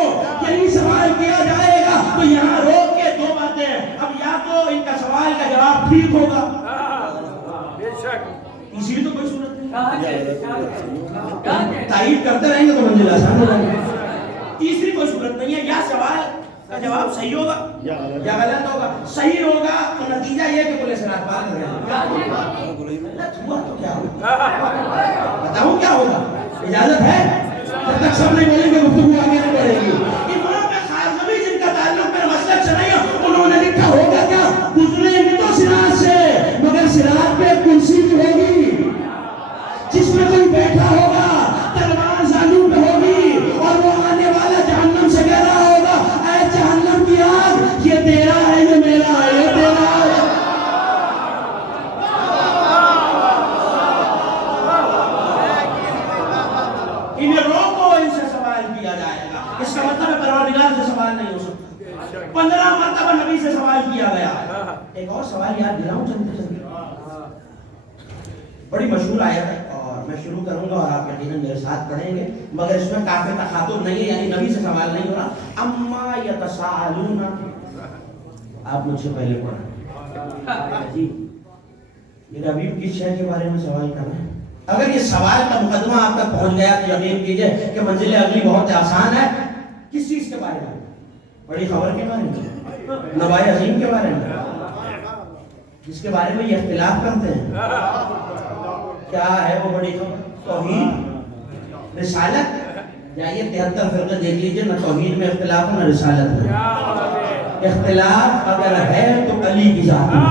یہی سوال کیا جائے گا. تو یہاں روک کے دو باتیں، اب یا تو ان کا سوال کا جواب ٹھیک ہوگا، اسی تو کوئی صورت تائید کرتے رہیں گے تو منزل آسان ہو جائے گی. تیسری کوئی صورت نہیں ہے، یا سوال کا جواب صحیح ہوگا یا غلط ہوگا. صحیح ہوگا تو نتیجہ یہ کہ پل صراط پار کر جائے. غلط ہوا تو کیا ہوگا؟ بتاؤں کیا ہوگا؟ اجازت ہے؟ جب تک سب نہیں بولیں گے گفتگو آگے نہیں بڑھے گی. امام خازنوی جن کا تعلق میرے مسلک سے نہیں ہے، انہوں نے لکھا ہوگا کیا؟ گزریں گے تو صراط سے مگر صراط پہ کرسی بھی ہوگی جس میں کوئی بیٹھا ہوگا، تلوار زانو پہ ہوگی اور وہ آنے والا جہنم سے کہہ رہا ہوگا اے جہنم کی آگ یہ تیرا ہے یہ میرا ہے یہ تیرا ہے. انہیں روکو، ان سے سوال کیا جائے گا. اس کا مطلب ہے پروردگار سے سوال نہیں ہو سکتا. 15 مرتبہ نبی سے سوال کیا گیا ہے. ایک اور سوال یاد دلاؤں چلتے چلتے، بڑی مشہور آیت ہے اور میں شروع کروں گا اور آپ یقیناً میرے ساتھ پڑھیں گے مگر اس میں کافی تخاطب نہیں ہے، یعنی نبی سے سوال نہیں ہو رہا. اما یتساءلون، آپ مجھ سے پہلے پڑھیں. جی میرے حبیب کس شے کے بارے میں سوال کر رہے ہیں؟ اگر یہ سوال کا مقدمہ آپ تک پہنچ گیا تو یقین کیجئے کہ منزل اگلی بہت آسان ہے. کس چیز کے بارے میں؟ بڑی خبر کے بارے میں، نبائے عظیم کے بارے میں، جس کے بارے میں یہ اختلاف کرتے ہیں. کیا ہے وہ بڑی خبر؟ توحید، رسالت. جائیے 73 فرقے دیکھ لیجئے، نہ توحید میں اختلاف نہ رسالت میں. اختلاف اگر ہے تو علی کی ذات میں.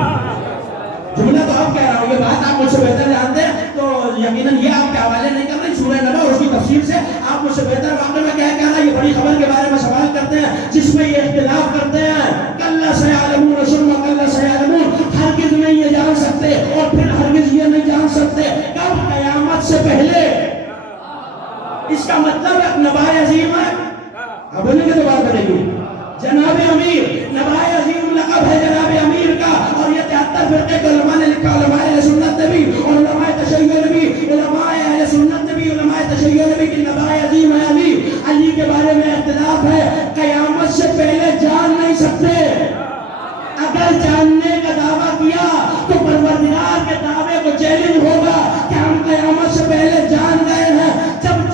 جملہ تو آپ کہہ رہا ہوں، یہ بات آپ مجھ سے بہتر جانتے ہیں تو یقیناً یہ آپ کے حوالے نہیں کر رہے. سورہ نبا اور اس کی تفسیر سے آپ مجھ سے بہتر واقعہ میں کیا کہہ رہا ہے. یہ بڑی خبر کے بارے میں سوال کرتے ہیں جس میں یہ اختلاف کرتے ہیں. کلا سیعلمون ثم کلا سیعلمون، ہرگز نہیں یہ جان سکتے اور پھر ہرگز یہ نہیں جان سکتے کب؟ قیامت سے پہلے. اس کا مطلب ہے نبائے عظیم ہے. اب بولیں گے تو بات بنے گی. جناب امیر، نبائے عظیم لقب ہے جناب امیر کا، اور یہ 73 فرقے کے علماء نے لکھا. علماء اہل سنت نے بھی اور علماء تشیع نے بھی، علماء اہل سنت نے بھی علماء تشیع نے بھی کہ نبائے عظیم ہے علی. علی کے بارے میں اختلاف ہے، قیامت سے پہلے جان نہیں سکتے. اگر جاننے کا دعویٰ کیا تو پروردگار کے دعوے کو چیلنج ہوگا کہ ہم قیامت سے پہلے جان گئے ہیں. جب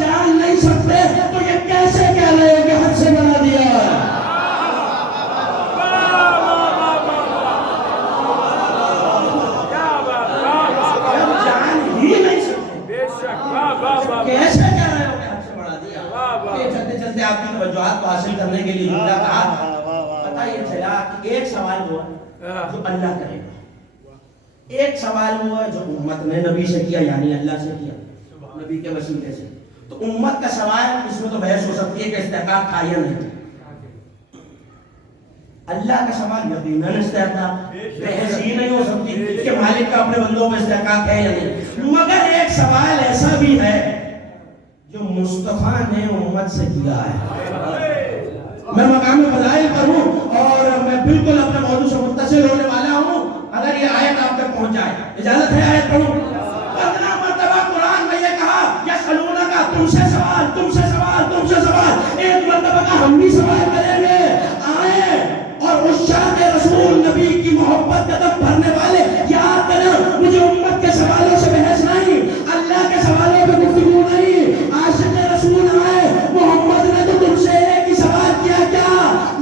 جو اللہ کرے گا. ایک سوال ہوا جو امت نے نبی سے کیا یعنی اللہ سے کیا نبی کے وسیلے سے. تو امت کا سوال اس میں تو بحث ہو سکتی ہے کہ استحقاق تھا یا نہیں. اللہ کا سوال یقیناً استحقاق بحث ہی نہیں ہو سکتی کہ مالک کا اپنے بندوں میں استحقاق ہے یا نہیں. مگر ایک سوال ایسا بھی ہے جو مصطفیٰ نے امت سے کیا ہے. میں مقام فضائل پر ہوں اور میں بالکل اپنے موضوع سے متصل ہونے والا ہوں. اگر یہ آیت آپ تک پہنچ جائے اجازت ہے آیت پڑھوں. 15 مرتبہ قرآن میں یہ کہا یسألونک تم سے سوال تم سے سوال تم سے سوال. ایک مرتبہ کا ہم بھی سوال کریں گے. آئیں اور اس شاہ کے رسول نبی کی محبت قدم بھرنے والے یاد کریں مجھے امت کے سوالوں سے بحث نہیں, اللہ کے سوالوں پہ گفتگو نہیں. عاشق رسول آئے محمد نے تو تم سے ایک ہی سوال کیا کیا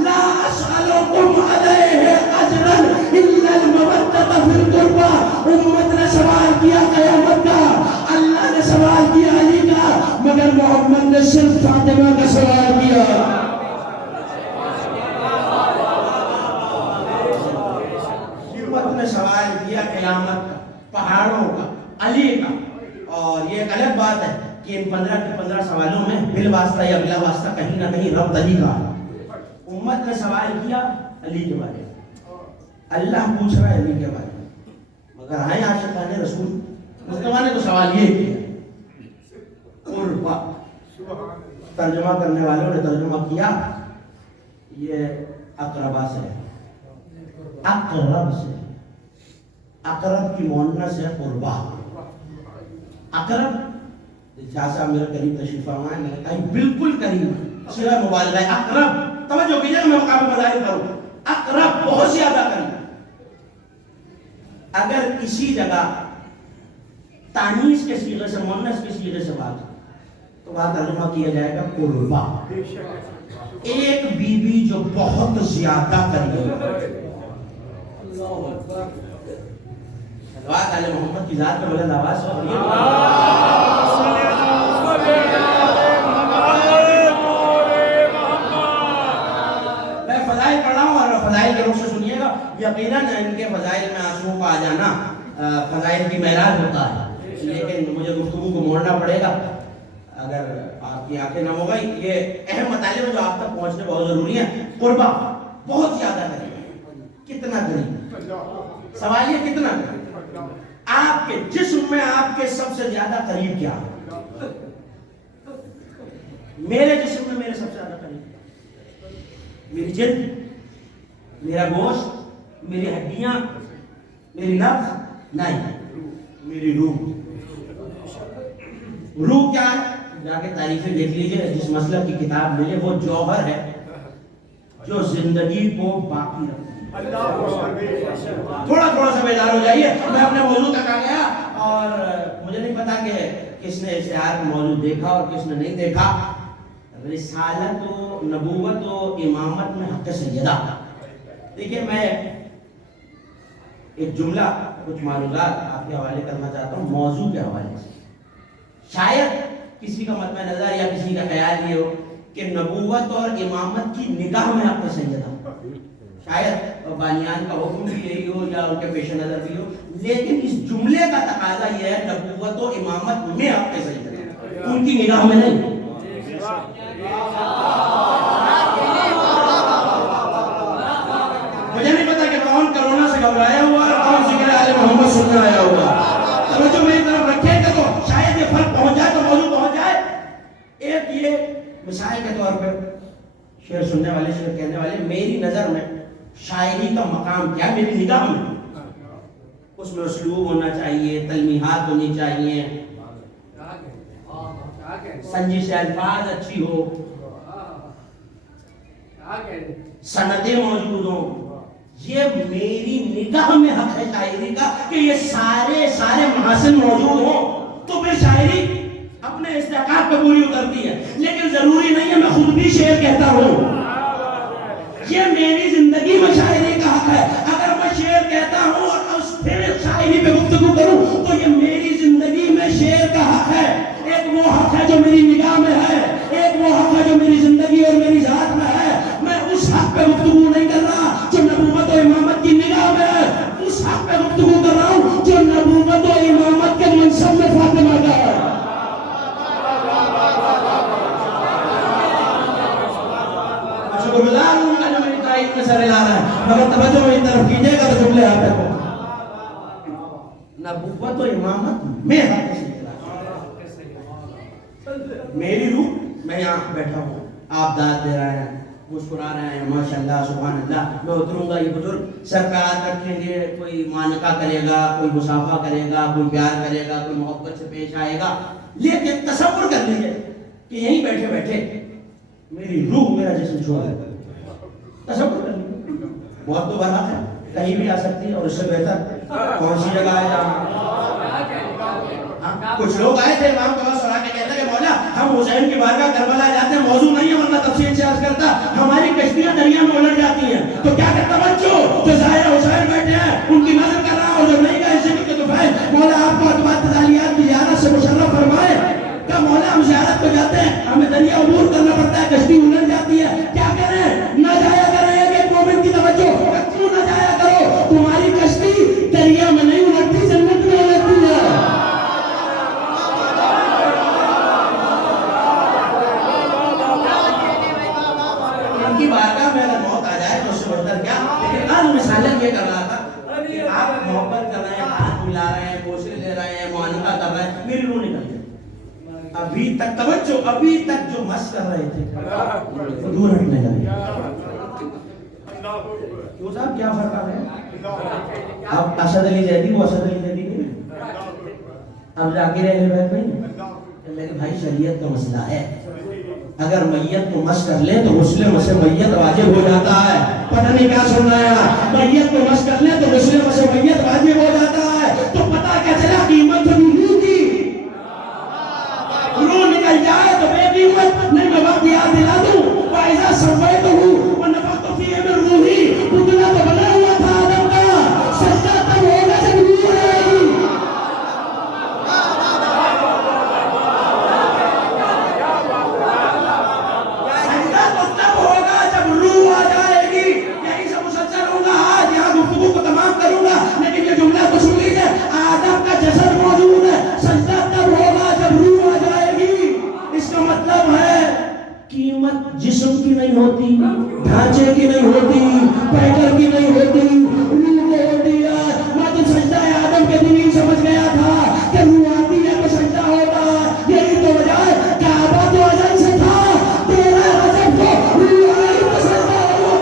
لا اسألکم علیہ اجرا الا المودۃ فی القربى. امت نے سوال کیا قیامت کا, اللہ نے سوال کیا علی کا, مگر محمد نے صرف فاطمہ کا سوال کیا. نے سوال کیا قیامت کا, پہاڑوں کا, علی کا. اور یہ ایک الگ بات ہے کہ ان 15 کے 15 سوالوں میں بالواسطہ یا بلا واسطہ کہیں نہ کہیں رب علی کا. امت نے سوال کیا علی کے بارے میں, اللہ پوچھ رہا ہے علی کے بارے میں. مگر آئے عاشقان رسول مصطفیٰ نے تو سوال یہ کیا قربا. ترجمہ کرنے والوں نے ترجمہ کیا یہ اقربا سے, اقرب سے. اقرب کی مؤنث ہے قربا. اقرب جیسا میرے قریب تشریف فرما ہے, میں نے کہا بالکل قریب صیغہ مبالغہ ہے. اقرب توجہ کیجیے میں مقام فضائل کروں. اقرب بہت زیادہ قریب. اگر اسی جگہ تانیث کے صیغے سے مؤنث کے صیغے سے بات تو وہاں ترجمہ کیا جائے گا قربا. ایک بیوی جو بہت زیادہ قریب ہے. صلوات علی محمد کی ذات پر بلند آواز سے پڑھیے. میں فضائل پڑھ رہا ہوں اور فضائل کے رخ سے سنیے گا. یقیناً ان کے فضائل میں آنسوؤں کا آ جانا فضائل کی معراج ہوتا ہے, لیکن مجھے گفتگو کو موڑنا پڑے گا. اگر آپ کی آنکھیں نم ہو گئی, یہ اہم مطالب ہے جو آپ تک پہنچنے بہت ضروری ہے. قربا بہت زیادہ قریب. کتنا قریب؟ سوال یہ کتنا قریب. آپ کے جسم میں آپ کے سب سے زیادہ قریب کیا ہے؟ میرے جسم میں میرے سب سے زیادہ قریب میری جلد, میرا گوشت, میری ہڈیاں, میری نبض نہیں, میری روح. روح کیا ہے؟ جا کے تعریفیں دیکھ لیجئے, جس مسلک کی کتاب ملے وہ جوہر ہے جو زندگی کو باقی رکھتا ہے. تھوڑا تھوڑا سا بیدار ہو جائیے. میں اپنے موضوع تک آ گیا اور مجھے نہیں پتا کہ کس نے اشتہار موضوع دیکھا اور کس نے نہیں دیکھا. رسالت و نبوت و امامت میں حق سیدہ. دیکھیے میں ایک جملہ کچھ معلومات آپ کے حوالے کرنا چاہتا ہوں موضوع کے حوالے سے. شاید کسی کا مطمع نظر یا کسی کا خیال یہ ہو کہ نبوت اور امامت کی نگاہ میں حق سیدہ. شاید بانیان کا حکم بھی یہی ہو یا ان کے پیش نظر بھی ہو, لیکن اس جملے کا تقاضا یہ ہے نبوت و امامت میں حق سیدہ, ان کی نگاہ میں نہیں. مجھے نہیں پتا کہ کون کرونا سے گھبرایا ہوا اور کون ذکر آل محمد سننے آیا ہوا. توجہ میری طرف رکھے گا تو شاید یہ فرق پہنچ جائے تو موضوع پہنچ جائے. ایک یہ مثال کے طور پر شعر سننے والے, شعر کہنے والے, میری نظر میں شاعری کا مقام کیا, میری نگاہ میں اس میں اسلوب ہونا چاہیے, تلمیحات ہونی چاہیے, سنجش الفاظ اچھی ہو, سندیں موجود ہوں. یہ میری نگاہ میں حق ہے شاعری کا کہ یہ سارے محاسن موجود ہوں تو پھر شاعری اپنے استحقاق پہ پوری اترتی ہے. لیکن ضروری نہیں ہے میں خود بھی شعر کہتا ہوں. یہ میری زندگی میں شاعری کا حق ہے. اگر میں شعر کہتا ہوں اور پھر شاعری پہ گفتگو کروں تو یہ میری زندگی میں شعر کا حق ہے. ایک وہ حق ہے جو میری نگاہ میں ہے, ایک وہ حق ہے جو میری زندگی اور میری ذات میں ہے. میں اس حق پہ گفتگو نہیں کر رہا جو نبوت و امامت کی نگاہ میں نبوت و امامت میں حق سیدہ، میری روح، میں یہاں بیٹھا ہوں، آپ داد دے رہے ہیں، مسکرا رہے ہیں، ماشاءاللہ سبحان اللہ، میں اتروں گا، یہ بزرگ سر پہ ہاتھ رکھیں گے، کوئی معانقہ کرے گا، کوئی مصافحہ کرے گا، کوئی پیار کرے گا، کوئی محبت سے پیش آئے گا، لیکن تصور کر لیجیے کہ یہیں بیٹھے بیٹھے میری روح میرا جسم چھوڑ دے، تصور کر لیجیے، بہت تو بڑا ہے، کہیں بھی آ سکتی ہے، اور اس سے بہتر کون سی جگہ ہے جہاں کچھ لوگ آئے تھے امام کے پاس اور آ کے کہتے کہ مولا ہم حسین کی بارگاہ کربلا جاتے ہیں، موضوع نہیں ہے ورنہ تفصیل سے عرض کرتا، ہماری کشتیاں دریا میں الٹ جاتی ہیں، تو کیا کرتا بچوں جو ظاہر حسین بیٹھے ہیں ان کی نظر کر رہا ہوں، جو نہیں گئے اسی کے طفیل، مولا آپ کو اتباع تزالیات کی زیارت سے مشرف فرمائے، کہ مولا ہم زیارت کو جاتے ہیں، ہمیں دریا عبور کرنا پڑتا ہے، کشتی الٹ جاتی ہے، کیا کریں؟ نہ جایا کریں کہ ایک مومن کی توجہ، کیوں نہ جایا کرو؟ تمہاری کشتی دریا میں نہیں الٹتی، جنت میں الٹتی ہے۔ کی بارگاہ میں اگر موت آ جائے تو اس سے بہتر کیا، لیکن آج مثالیں یہ کر رہا تھا کہ آپ محبت کر رہے ہیں، ہاتھ ملا رہے ہیں، بوسے لے رہے ہیں، معانقہ کر رہے ہیں، میری روح نکل گئی، ابھی تک توجہ، ابھی تک جو مس کر رہے تھے وہ دور ہٹنے لگے۔ کیوں صاحب کیا فرق آ رہا ہے؟ اب اسد علی زیدی وہ اسد علی زیدی نہیں ہے، اب ذاکر اہل بیت نہیں ہے، میرے بھائی شریعت کا مسئلہ ہے، اگر میت کو مس کر لے تو مسلم سے میت واجب ہو جاتا ہے، پتہ نہیں کیا سن رہے ہیں، میت کو مس کر لے تو مسلم سے میت واجب ہو جاتا ہے، تو پتہ کیا چلا قیمت تو روح کی، روح نکل جائے تو بے قیمت نہیں، میں وقت یاد دلا دوں، وَإِذَا سَوَّيْتُهُ وَنَفَخْتُ فِيهِ مِن رُوحِي، پتلا تو بنا ہوا تھا آدم کا، سجدہ تب ہوگا جب روح آئے گی۔ لیکن یہ جملہ تو سن لیجئے، آدم کا جسد موجود ہے، سجدہ تب ہوگا جب روح آ جائے گی۔ اس کا مطلب ہے قیمت جسم کی نہیں ہوتی، ڈھانچے کی نہیں ہوتی، پیکر کی نہیں ہوتی، روح کو ہوتی ہے۔ میں تو سجدہ آدم کے دن ہی سمجھ گیا تھا کہ روح آتی ہے تو سجدہ ہوتا ہے، یہی تو وجہ ہے کعبہ تو ازل سے تھا، 13 رجب کو روح آئی تو سجدہ ہوا۔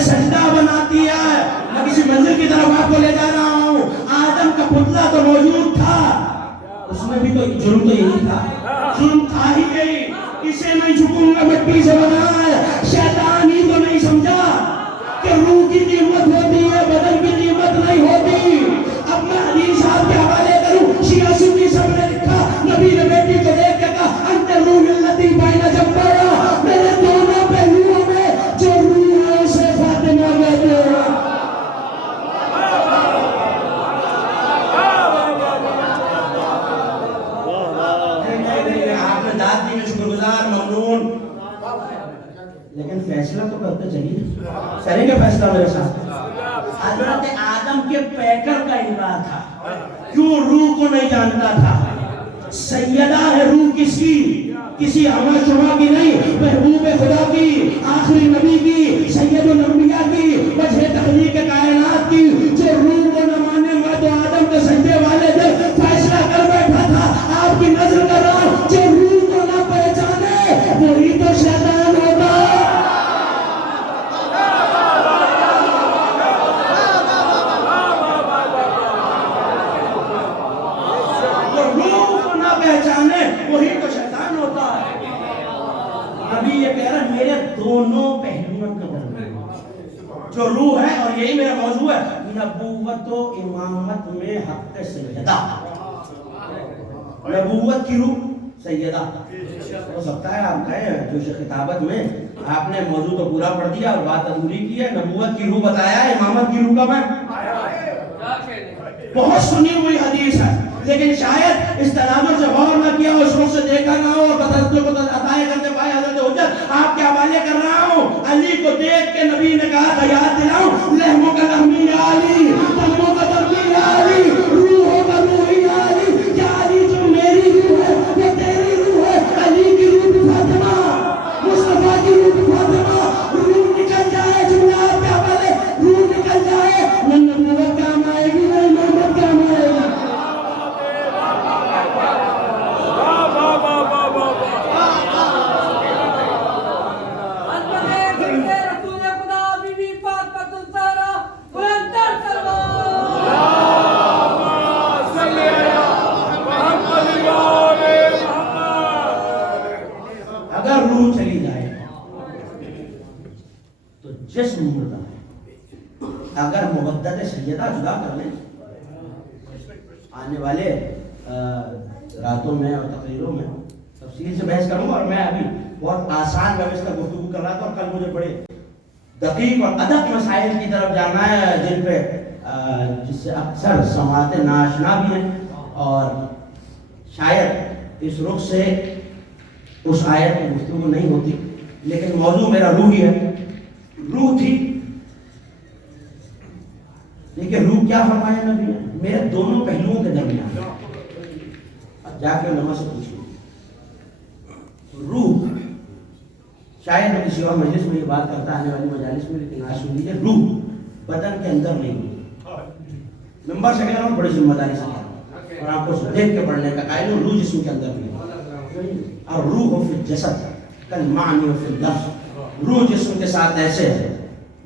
سجدہ بناتی ہے، میں کسی منزل کی طرف آپ کو لے جا رہا ہوں، آدم کا پتلا تو موجود تھا، اس میں بھی تو جرم تو یہی تھا، جرم تھا ہی یہی، اسے نہیں جھکوں گا مٹی سے بنا ہے، شیطان ہی تو نہیں سمجھا کہ روح کی قیمت ہوتی ہے، بدن کی قیمت نہیں ہوتی۔ اب میں حدیث صاحب کے حوالے کروں، شیعہ سنی سب نے لکھا، نبی نے بیٹی کو دیکھ کے کہا انت روح التی بین جنبیا، میرے دونوں پہلوؤں میں جو روح ہے اسے فاطمہ کہتے ہیں۔ آپ نے داد دی میں شکر گزار ممنون، لیکن فیصلہ تو کرتے چلیے، کریں گے فیصلہ میرے ساتھ۔ حضرت آدم کے پیکر کا انکار تھا، کیوں روح کو نہیں جانتا تھا، سیدہ ہے روح کسی ہمہ شمع کی نہیں، محبوب خدا کی، آخری نبی کی، سید الانبیاء کی، وجہ تخلیق کائنات کی، جو روح کو نہ مانے، میں تو آدم کے سجدے والے دن فیصلہ کر بیٹھا تھا، آپ کی نظر کر رہا ہوں، جو روح کو نہ پہچانے وہی تو شیطان ہوتا ہے۔ وہی تو شیطان ہوتا ہے۔ ابھی یہ کہہ رہا ہے میرے دونوں پہلوؤں کا درمیان جو روح ہے، اور یہی میرا موضوع ہے، نبوت و امامت میں حق سیدہ، نبوت کی روح سیدہ۔ ہو سکتا ہے آپ کہیں جو خطابت میں آپ نے موضوع تو پورا پڑھ دیا اور بات ادھوری کی ہے، نبوت کی روح بتایا ہے، امامت کی روح کا میں بہت سنی ہوئی حدیث ہے، لیکن شاید اس تناظر سے غور نہ کیا ہو، اس روح سے دیکھا نہ ہو، اور بدرتوں کو عطائے کرتے پائے حضرت حجت آپ کے حوالے کر رہا ہوں۔ علی کو دیکھ کے نبی نے کہا تھا یاد دلاؤں، لہموں کا لہمی علی، دموں کا دمی علی، روحوں کا روحی علی، کیا علی جو میری روح ہے وہ تیری روح ہے؟ علی کی روح بھی فاطمہ، مصطفیٰ کی روح بھی فاطمہ، روح نکل جائے جملہ آپ کے حوالے، روح نکل جائے نہ نبوت کام آئے گی نہ امامت کام آئے گی۔ اگر روح چلی جائے تو جسم مردہ ہے، اگر مبدت سیدہ جدا کر لیں، آنے والے راتوں میں اور تقریروں میں تفصیل سے بحث کروں گا، اور میں ابھی بہت آسان بحث کا گفتگو کر رہا تھا، اور کل مجھے بڑے دقیق اور ادق مسائل کی طرف جانا ہے جن پہ جس سے اکثر سماعتیں ناشنا بھی ہیں، اور شاید اس رخ سے اس آیت میں گفتگو نہیں ہوتی، لیکن موضوع میرا روح ہی ہے، روح تھی۔ لیکن روح کیا فرمایا نبی نے؟ میرے دونوں پہلوؤں کے درمیان، اب جا کے علماء سے پوچھیں روح، شاید میں کسی اور مجلس میں یہ بات کرتا آنے والی مجالس میں، لیکن آج سن لیجیے، روح بدن کے اندر نہیں ہوتی۔ ممبر سے کہہ رہا ہوں، بڑی ذمہ داری سے کہہ رہا ہوں، اور آپ کو دیکھ کے پڑھنے کا قائل ہوں، روح جسم کے اندر نہیں ہوتی۔ الروح فی الجسد کالمعنی فی اللفظ، روح جسم کے ساتھ ایسے ہے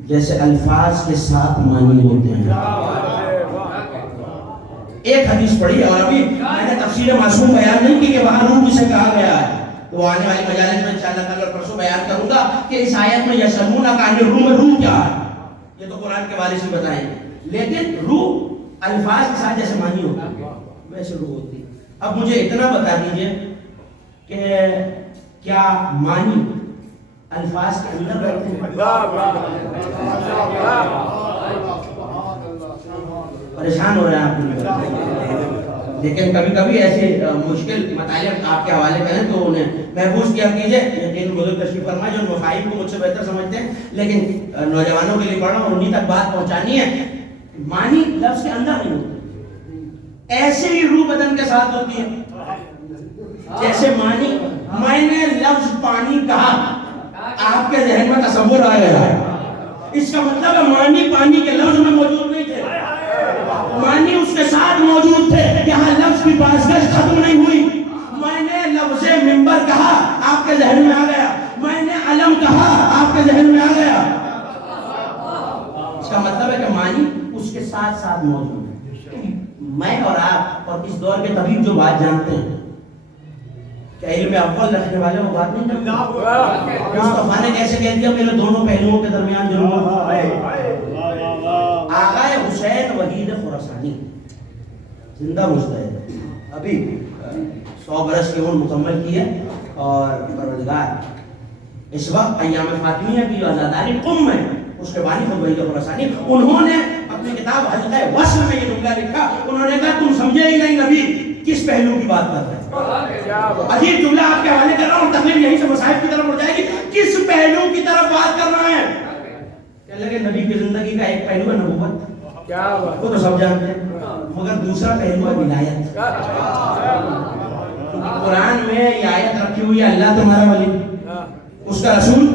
جیسے الفاظ کے ساتھ معنی ہوتے ہیں۔ ایک حدیث پڑھی، اور ابھی میں نے تفسیر معصوم بیان نہیں کی کہ وہاں روح کسے کہا گیا ہے، وہ آنے والی مجالس میں انشاءاللہ کل اور پرسوں بیان کروں گا کہ اس آیت میں یسألونک عن الروح میں روح کیا ہے، یہ تو قرآن کے والے سے بتائیں گے، لیکن روح الفاظ کے ساتھ جیسے معنی ہوتا ہے ویسے روح ہوتی ہے۔ اب مجھے اتنا بتا دیجئے کہ کیا معنی الفاظ کے اندر رہتے ہیں؟ پریشان ہو رہے ہیں آپ، لیکن کبھی کبھی ایسے مشکل مطالب آپ کے حوالے کریں تو انہیں محفوظ کیا کیجئے، ان بزرگ تشریف فرمائے جو مفاہیم کو مجھ سے بہتر سمجھتے ہیں، لیکن نوجوانوں کے لیے پڑھ رہا ہوں اور انہیں تک بات پہنچانی ہے۔ معنی لفظ کے اندر نہیں ہوتے، ایسے ہی روح بدن کے ساتھ ہوتی ہے جیسے معنی۔ میں نے لفظ پانی کہا، آپ کے ذہن میں تصور آ گیا ہے، اس کا مطلب ہے معنی پانی کے لفظ میں موجود نہیں تھے، معنی اس کے ساتھ موجود تھے، یہاں لفظ کی بازگشت ختم نہیں ہوئی۔ میں نے لفظ منبر کہا، آپ کے ذہن میں آ گیا، میں نے علم کہا، آپ کے ذہن میں آ گیا، اس کا مطلب ہے کہ معنی اس کے ساتھ ساتھ موجود ہے۔ میں اور آپ اور اس دور کے طبیب جو بات جانتے ہیں کہ علم اول رکھنے والے وہ بات نہیں جانتے، مصطفیٰ نے کیسے کہہ دیا میرے دونوں پہلوؤں کے درمیان ضرورت ہے۔ آغا حسین وحید خراسانی زندہ مجتہد، ابھی 100 برس کی عمر مکمل کی ہے، اور پروردگار اس وقت ایام فاطمیہ کی جو آزاداری قم ہے اس کے بانی خود وحید خراسانی، انہوں نے اپنی کتاب حلقہ وصل میں یہ جملہ لکھا، انہوں نے کہا تم سمجھے ہی نہیں نبی کس پہلو کی بات کر رہے ہیں۔ عجیب جملہ آپ کے حوالے کر رہا ہوں، تقریر یہیں سے مصائب کی طرف اٹھ جائے گی، کس پہلو کی طرف بات کر رہا ہے؟ کہنے لگے نبی کی زندگی کا ایک پہلو ہے نبوت، وہ تو سب جانتے ہیں، مگر دوسرا پہلو ہے ولایت۔ قرآن میں یہ آیت رکھی ہوئی ہے اللہ تمہارا ولی، اس کا رسول،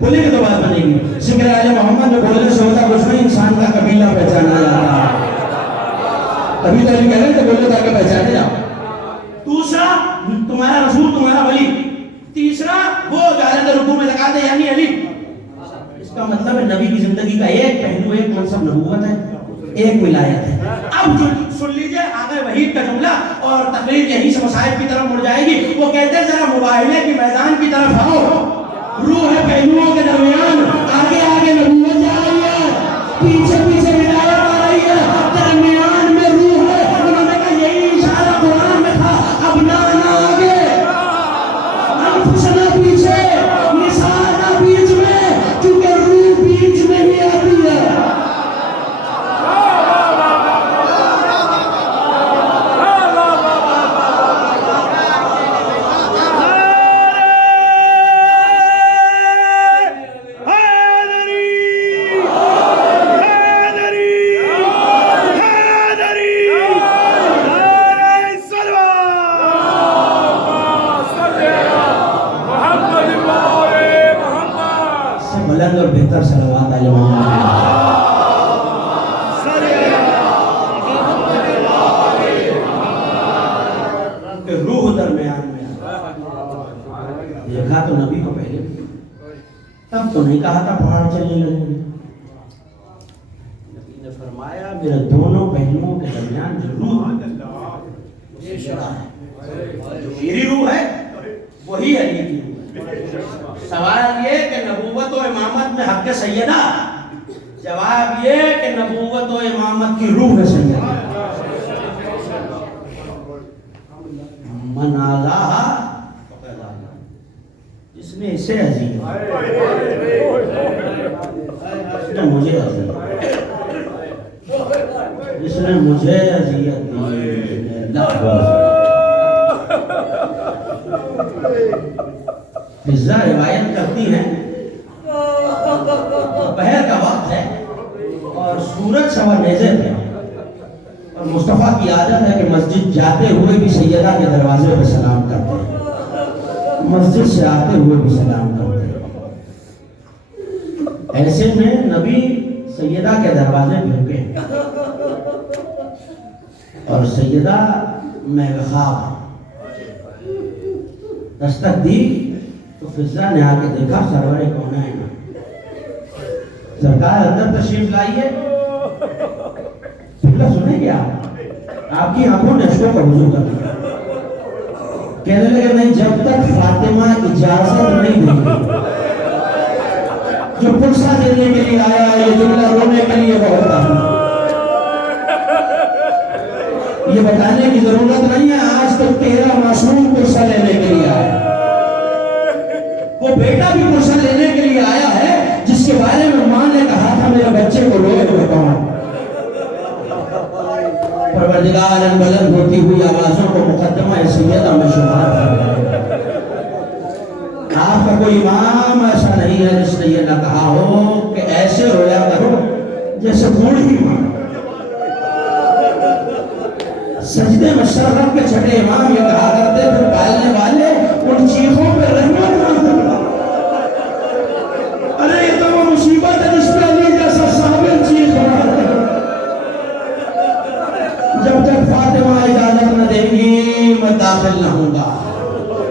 بولے کہ تو بات بنے گی، ذکر آل محمد میں بولنے سے ہوتا کچھ نہیں، انسان کا قبیلہ پہچانا جاتا ہے، تبھی تو علی کہہ رہے تھے بولے تاکہ پہچانے جاؤ۔ دوسرا تمہارا رسول تمہارا ولی، تیسرا وہ جو حالت رکوع میں لگا دے یعنی علی۔ اس کا مطلب ہے نبی کی زندگی کا ایک پہلو، ایک منصب نبوت ہے، ایک ولایت ہے۔ اب جو سن لیجئے آغا وحید کا جملہ، اور تقریر یہیں سے مصائب کی طرف مڑ جائے گی۔ وہ کہتے ہیں ذرا مباہلے کی میدان کی طرف آؤ، روح ہے پہلوؤں کے درمیان، آگے آگے نبوت جا رہی ہے، پیچھے پیچھے ولایت آ رہی ہے، درمیان میں روح ہے۔ انہوں نے کہا یہی اشارہ قرآن میں تھا، اب نہ آگے، انفسنا پیچھے، نسانا بیچ میں، کیونکہ روح بیچ میں ہی آتی ہے۔ تو نہیں کہا تھا پہاڑ چلنے لگیں گے. نبی نے فرمایا میرے دونوں پہلوؤں کے درمیان جو روح ہے جو میری روح ہے وہی علی کی روح ہے. سوال یہ کہ نبوت و امامت میں حق سیدہ، جواب یہ کہ نبوت و امامت کی روح سیدہ. من آزاہا فقد آزاہا، جس نے اسے عزیز جس نے مجھے عزیز جس نے مجھے اذیت دی. فضا روایت کرتی ہیں دوپہر کا وقت ہے اور سورج سوا نیزے پہ، اور مصطفیٰ کی عادت ہے کہ مسجد جاتے ہوئے بھی سیدہ کے دروازے پہ سلام کرتے ہیں، مسجد سے آتے ہوئے بھی سلام کرتے ہیں. ایسے میں نبی سیدہ کے دروازے پہ رکے اور سیدہ مہوخواب دستک دی تو فضا نے آ کے دیکھا سرور کونین سرکار اندر تشریف لائیے. فضا سنیں گے آپ کی آنکھوں نے اشکوں کا وضو کر دیا. کہنے لگے نہیں، جب تک فاطمہ اجازت نہیں دیں گی. جو پرسہ دینے کے لیے آیا ہے یہ جملہ رونے کے لیے بہت آتا، یہ بتانے کی ضرورت نہیں ہے آج تک تیرا معصوم پرسہ لینے کے لیے آیا. وہ بیٹا بھی پرسہ لینے کے لیے آیا ہے جس کے بارے میں ماں نے کہا تھا میرے بچے کو روئے ہوئے کون. پروردگار ان بلند ہوتی ہوئی آوازوں کو مقدمہ سیدہ میں شمار فرمائے. آپ کا کوئی امام ایسا نہیں ہے جس نے یہ نہ کہا ہو کہ ایسے رویا کرو جیسے بوڑھی ماں. سجدے میں سر رکھ کے چھٹے امام یہ کہا کرتے پھر پالنے والے ان چیخوں پہ رحمت نہ کرنا. ارے یہ تو وہ مصیبت ہے جس پہ علی جیسا صابر چیخ رہا ہے. جب تک فاطمہ اجازت نہ دیں گی میں داخل نہ ہوں گا.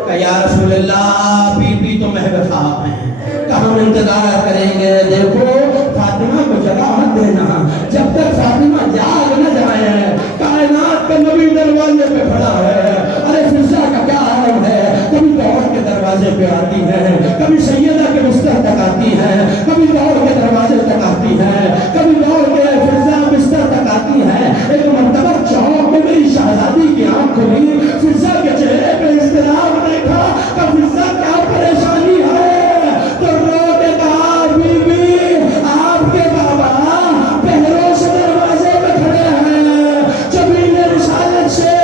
کہ یا رسول اللہ بی بی تو مہوخواب ہیں، کہ ہم انتظار کریں گے. دیکھو فاطمہ کو جگہ مت دینا جب تک فاطمہ جاگ نہ جائے. کائنات کا نبی دروازے پہ کھڑا ہے. ارے فضا کا کیا عالم ہے، کبھی دور کے دروازے پہ آتی ہے، کبھی سیدہ کے بستر تک آتی ہے، کبھی دور کے دروازے تک آتی ہے، کبھی دور کے فضا بستر تک آتی ہے. ایک مرتبہ چوک میں میری شہزادی کی آنکھ کھلی، فضا کے چہرے پہ اضطراب دیکھا کہ فضا کیا پریشانی ہے. تو رو کے کہا بی بی آپ کے بابا پہروں سے دروازے پہ کھڑے ہیں، جبین رسالت سے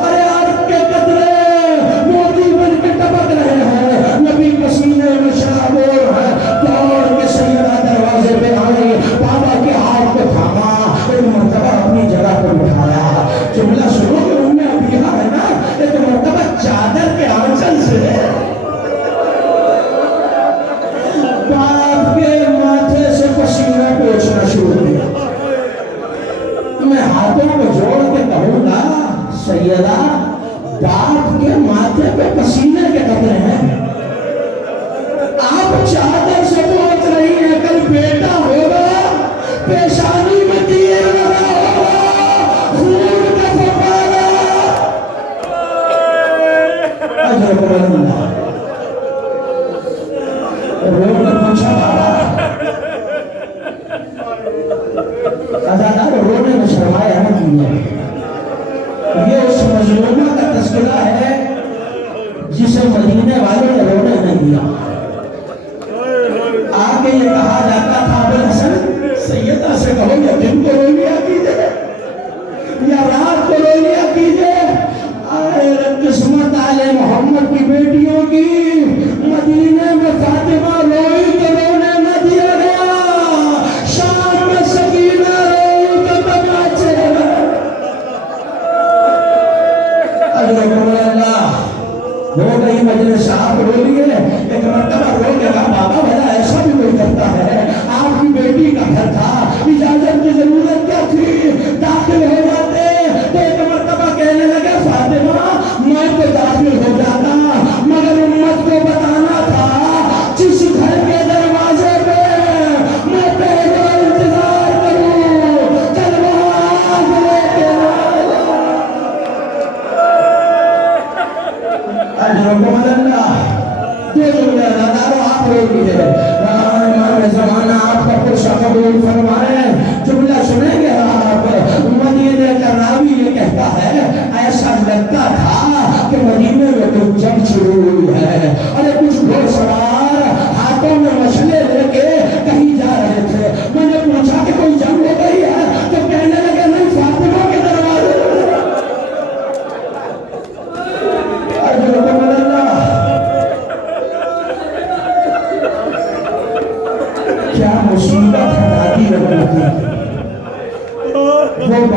ارے آپ کے قطرے موتی بن کے ٹپک رہے ہیں. نبی پسینے میں شرابور ہے. دوڑ کے سیدہ دروازے پہ آئی، بابا کے ہاتھ کو تھاما، ایک مرتبہ اپنی جگہ پر بٹھایا. جملہ سنو کہ ان میں اب یہاں ہے نا، ایک مرتبہ چادر کے آنچل سے باپ کے ماتھے سے پسینہ پوچھنا شروع کیا. میں ہاتھوں کو جوڑ کے کہوں گا سیدہ باپ کے ماتھے پہ پسینے کے قطرے ہیں، آپ چادر سے پوچھ رہی ہیں کل بیٹا ہوگا، پیشانی میں تیر لگا ہوگا، خون کا فوارہ. اجر اللہ روڈ نے پوچھا بابا ازادار رونے میں شرمائے ہم کی ہے. یہ اس مظلومہ کا تذکرہ ہے جسے مدینے والوں نے رونے نہیں دیا. آگے یہ کہا جاتا تھا ابوالحسن سیدہ سے کہو یا دن کو رو لیا کیجئے یا رات کو رو لیا کیجئے. قسمت آل محمد کی بیٹیوں کی مدینے میں فاطمہ روئی تو رونے نہ دیا گیا، شام میں سکینہ روئی تو تماچے. اجرکم اللہ. ہو گئی مجلس، آپ رو لیے. ایک مرتبہ رو کے کہا بابا بھلا ایسا بھی کوئی کرتا ہے، آپ کی بیٹی کا گھر تھا، اجازت کی ضرورت کیا تھی، داخل ہو جاتے. تو ایک مرتبہ کہنے لگے فاطمہ میں تو داخل ہو جا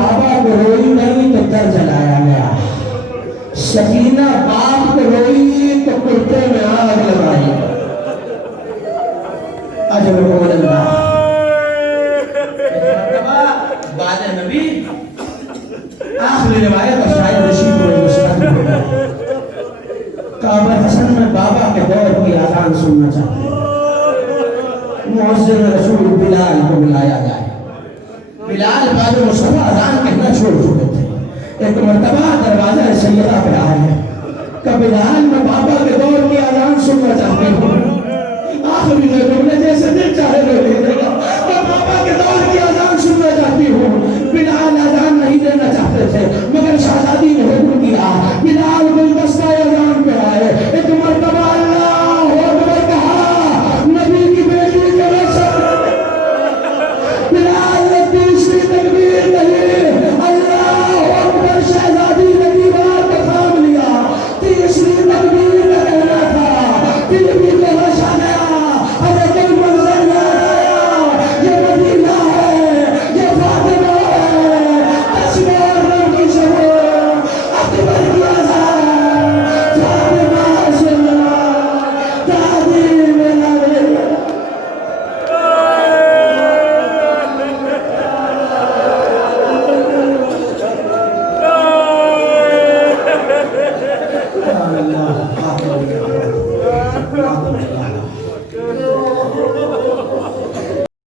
بابا کو روئی نہیں تو در جلایا گیا، سکینہ باپ کو روئی تو کرتے میں آگ لگائی۔ اجرکم اللہ۔ بعد نبی آخری روایت شاید رشید و مستقبل ہوگا، کعبہ حسن میں بابا کے دور کی آزان سننا چاہتے ہیں۔ مؤذن رسول بلال کو بلایا جائے۔ بلال بعد مصطفیٰ اذان کہنا چھوڑ چکے تھے، ایک مرتبہ دروازہ سیدہ پہ آئے کہ بلال میں بابا کے دور کی اذان سننا چاہتے ہوں، آخری میں تم نے جیسے دل چاہے لے لے گا۔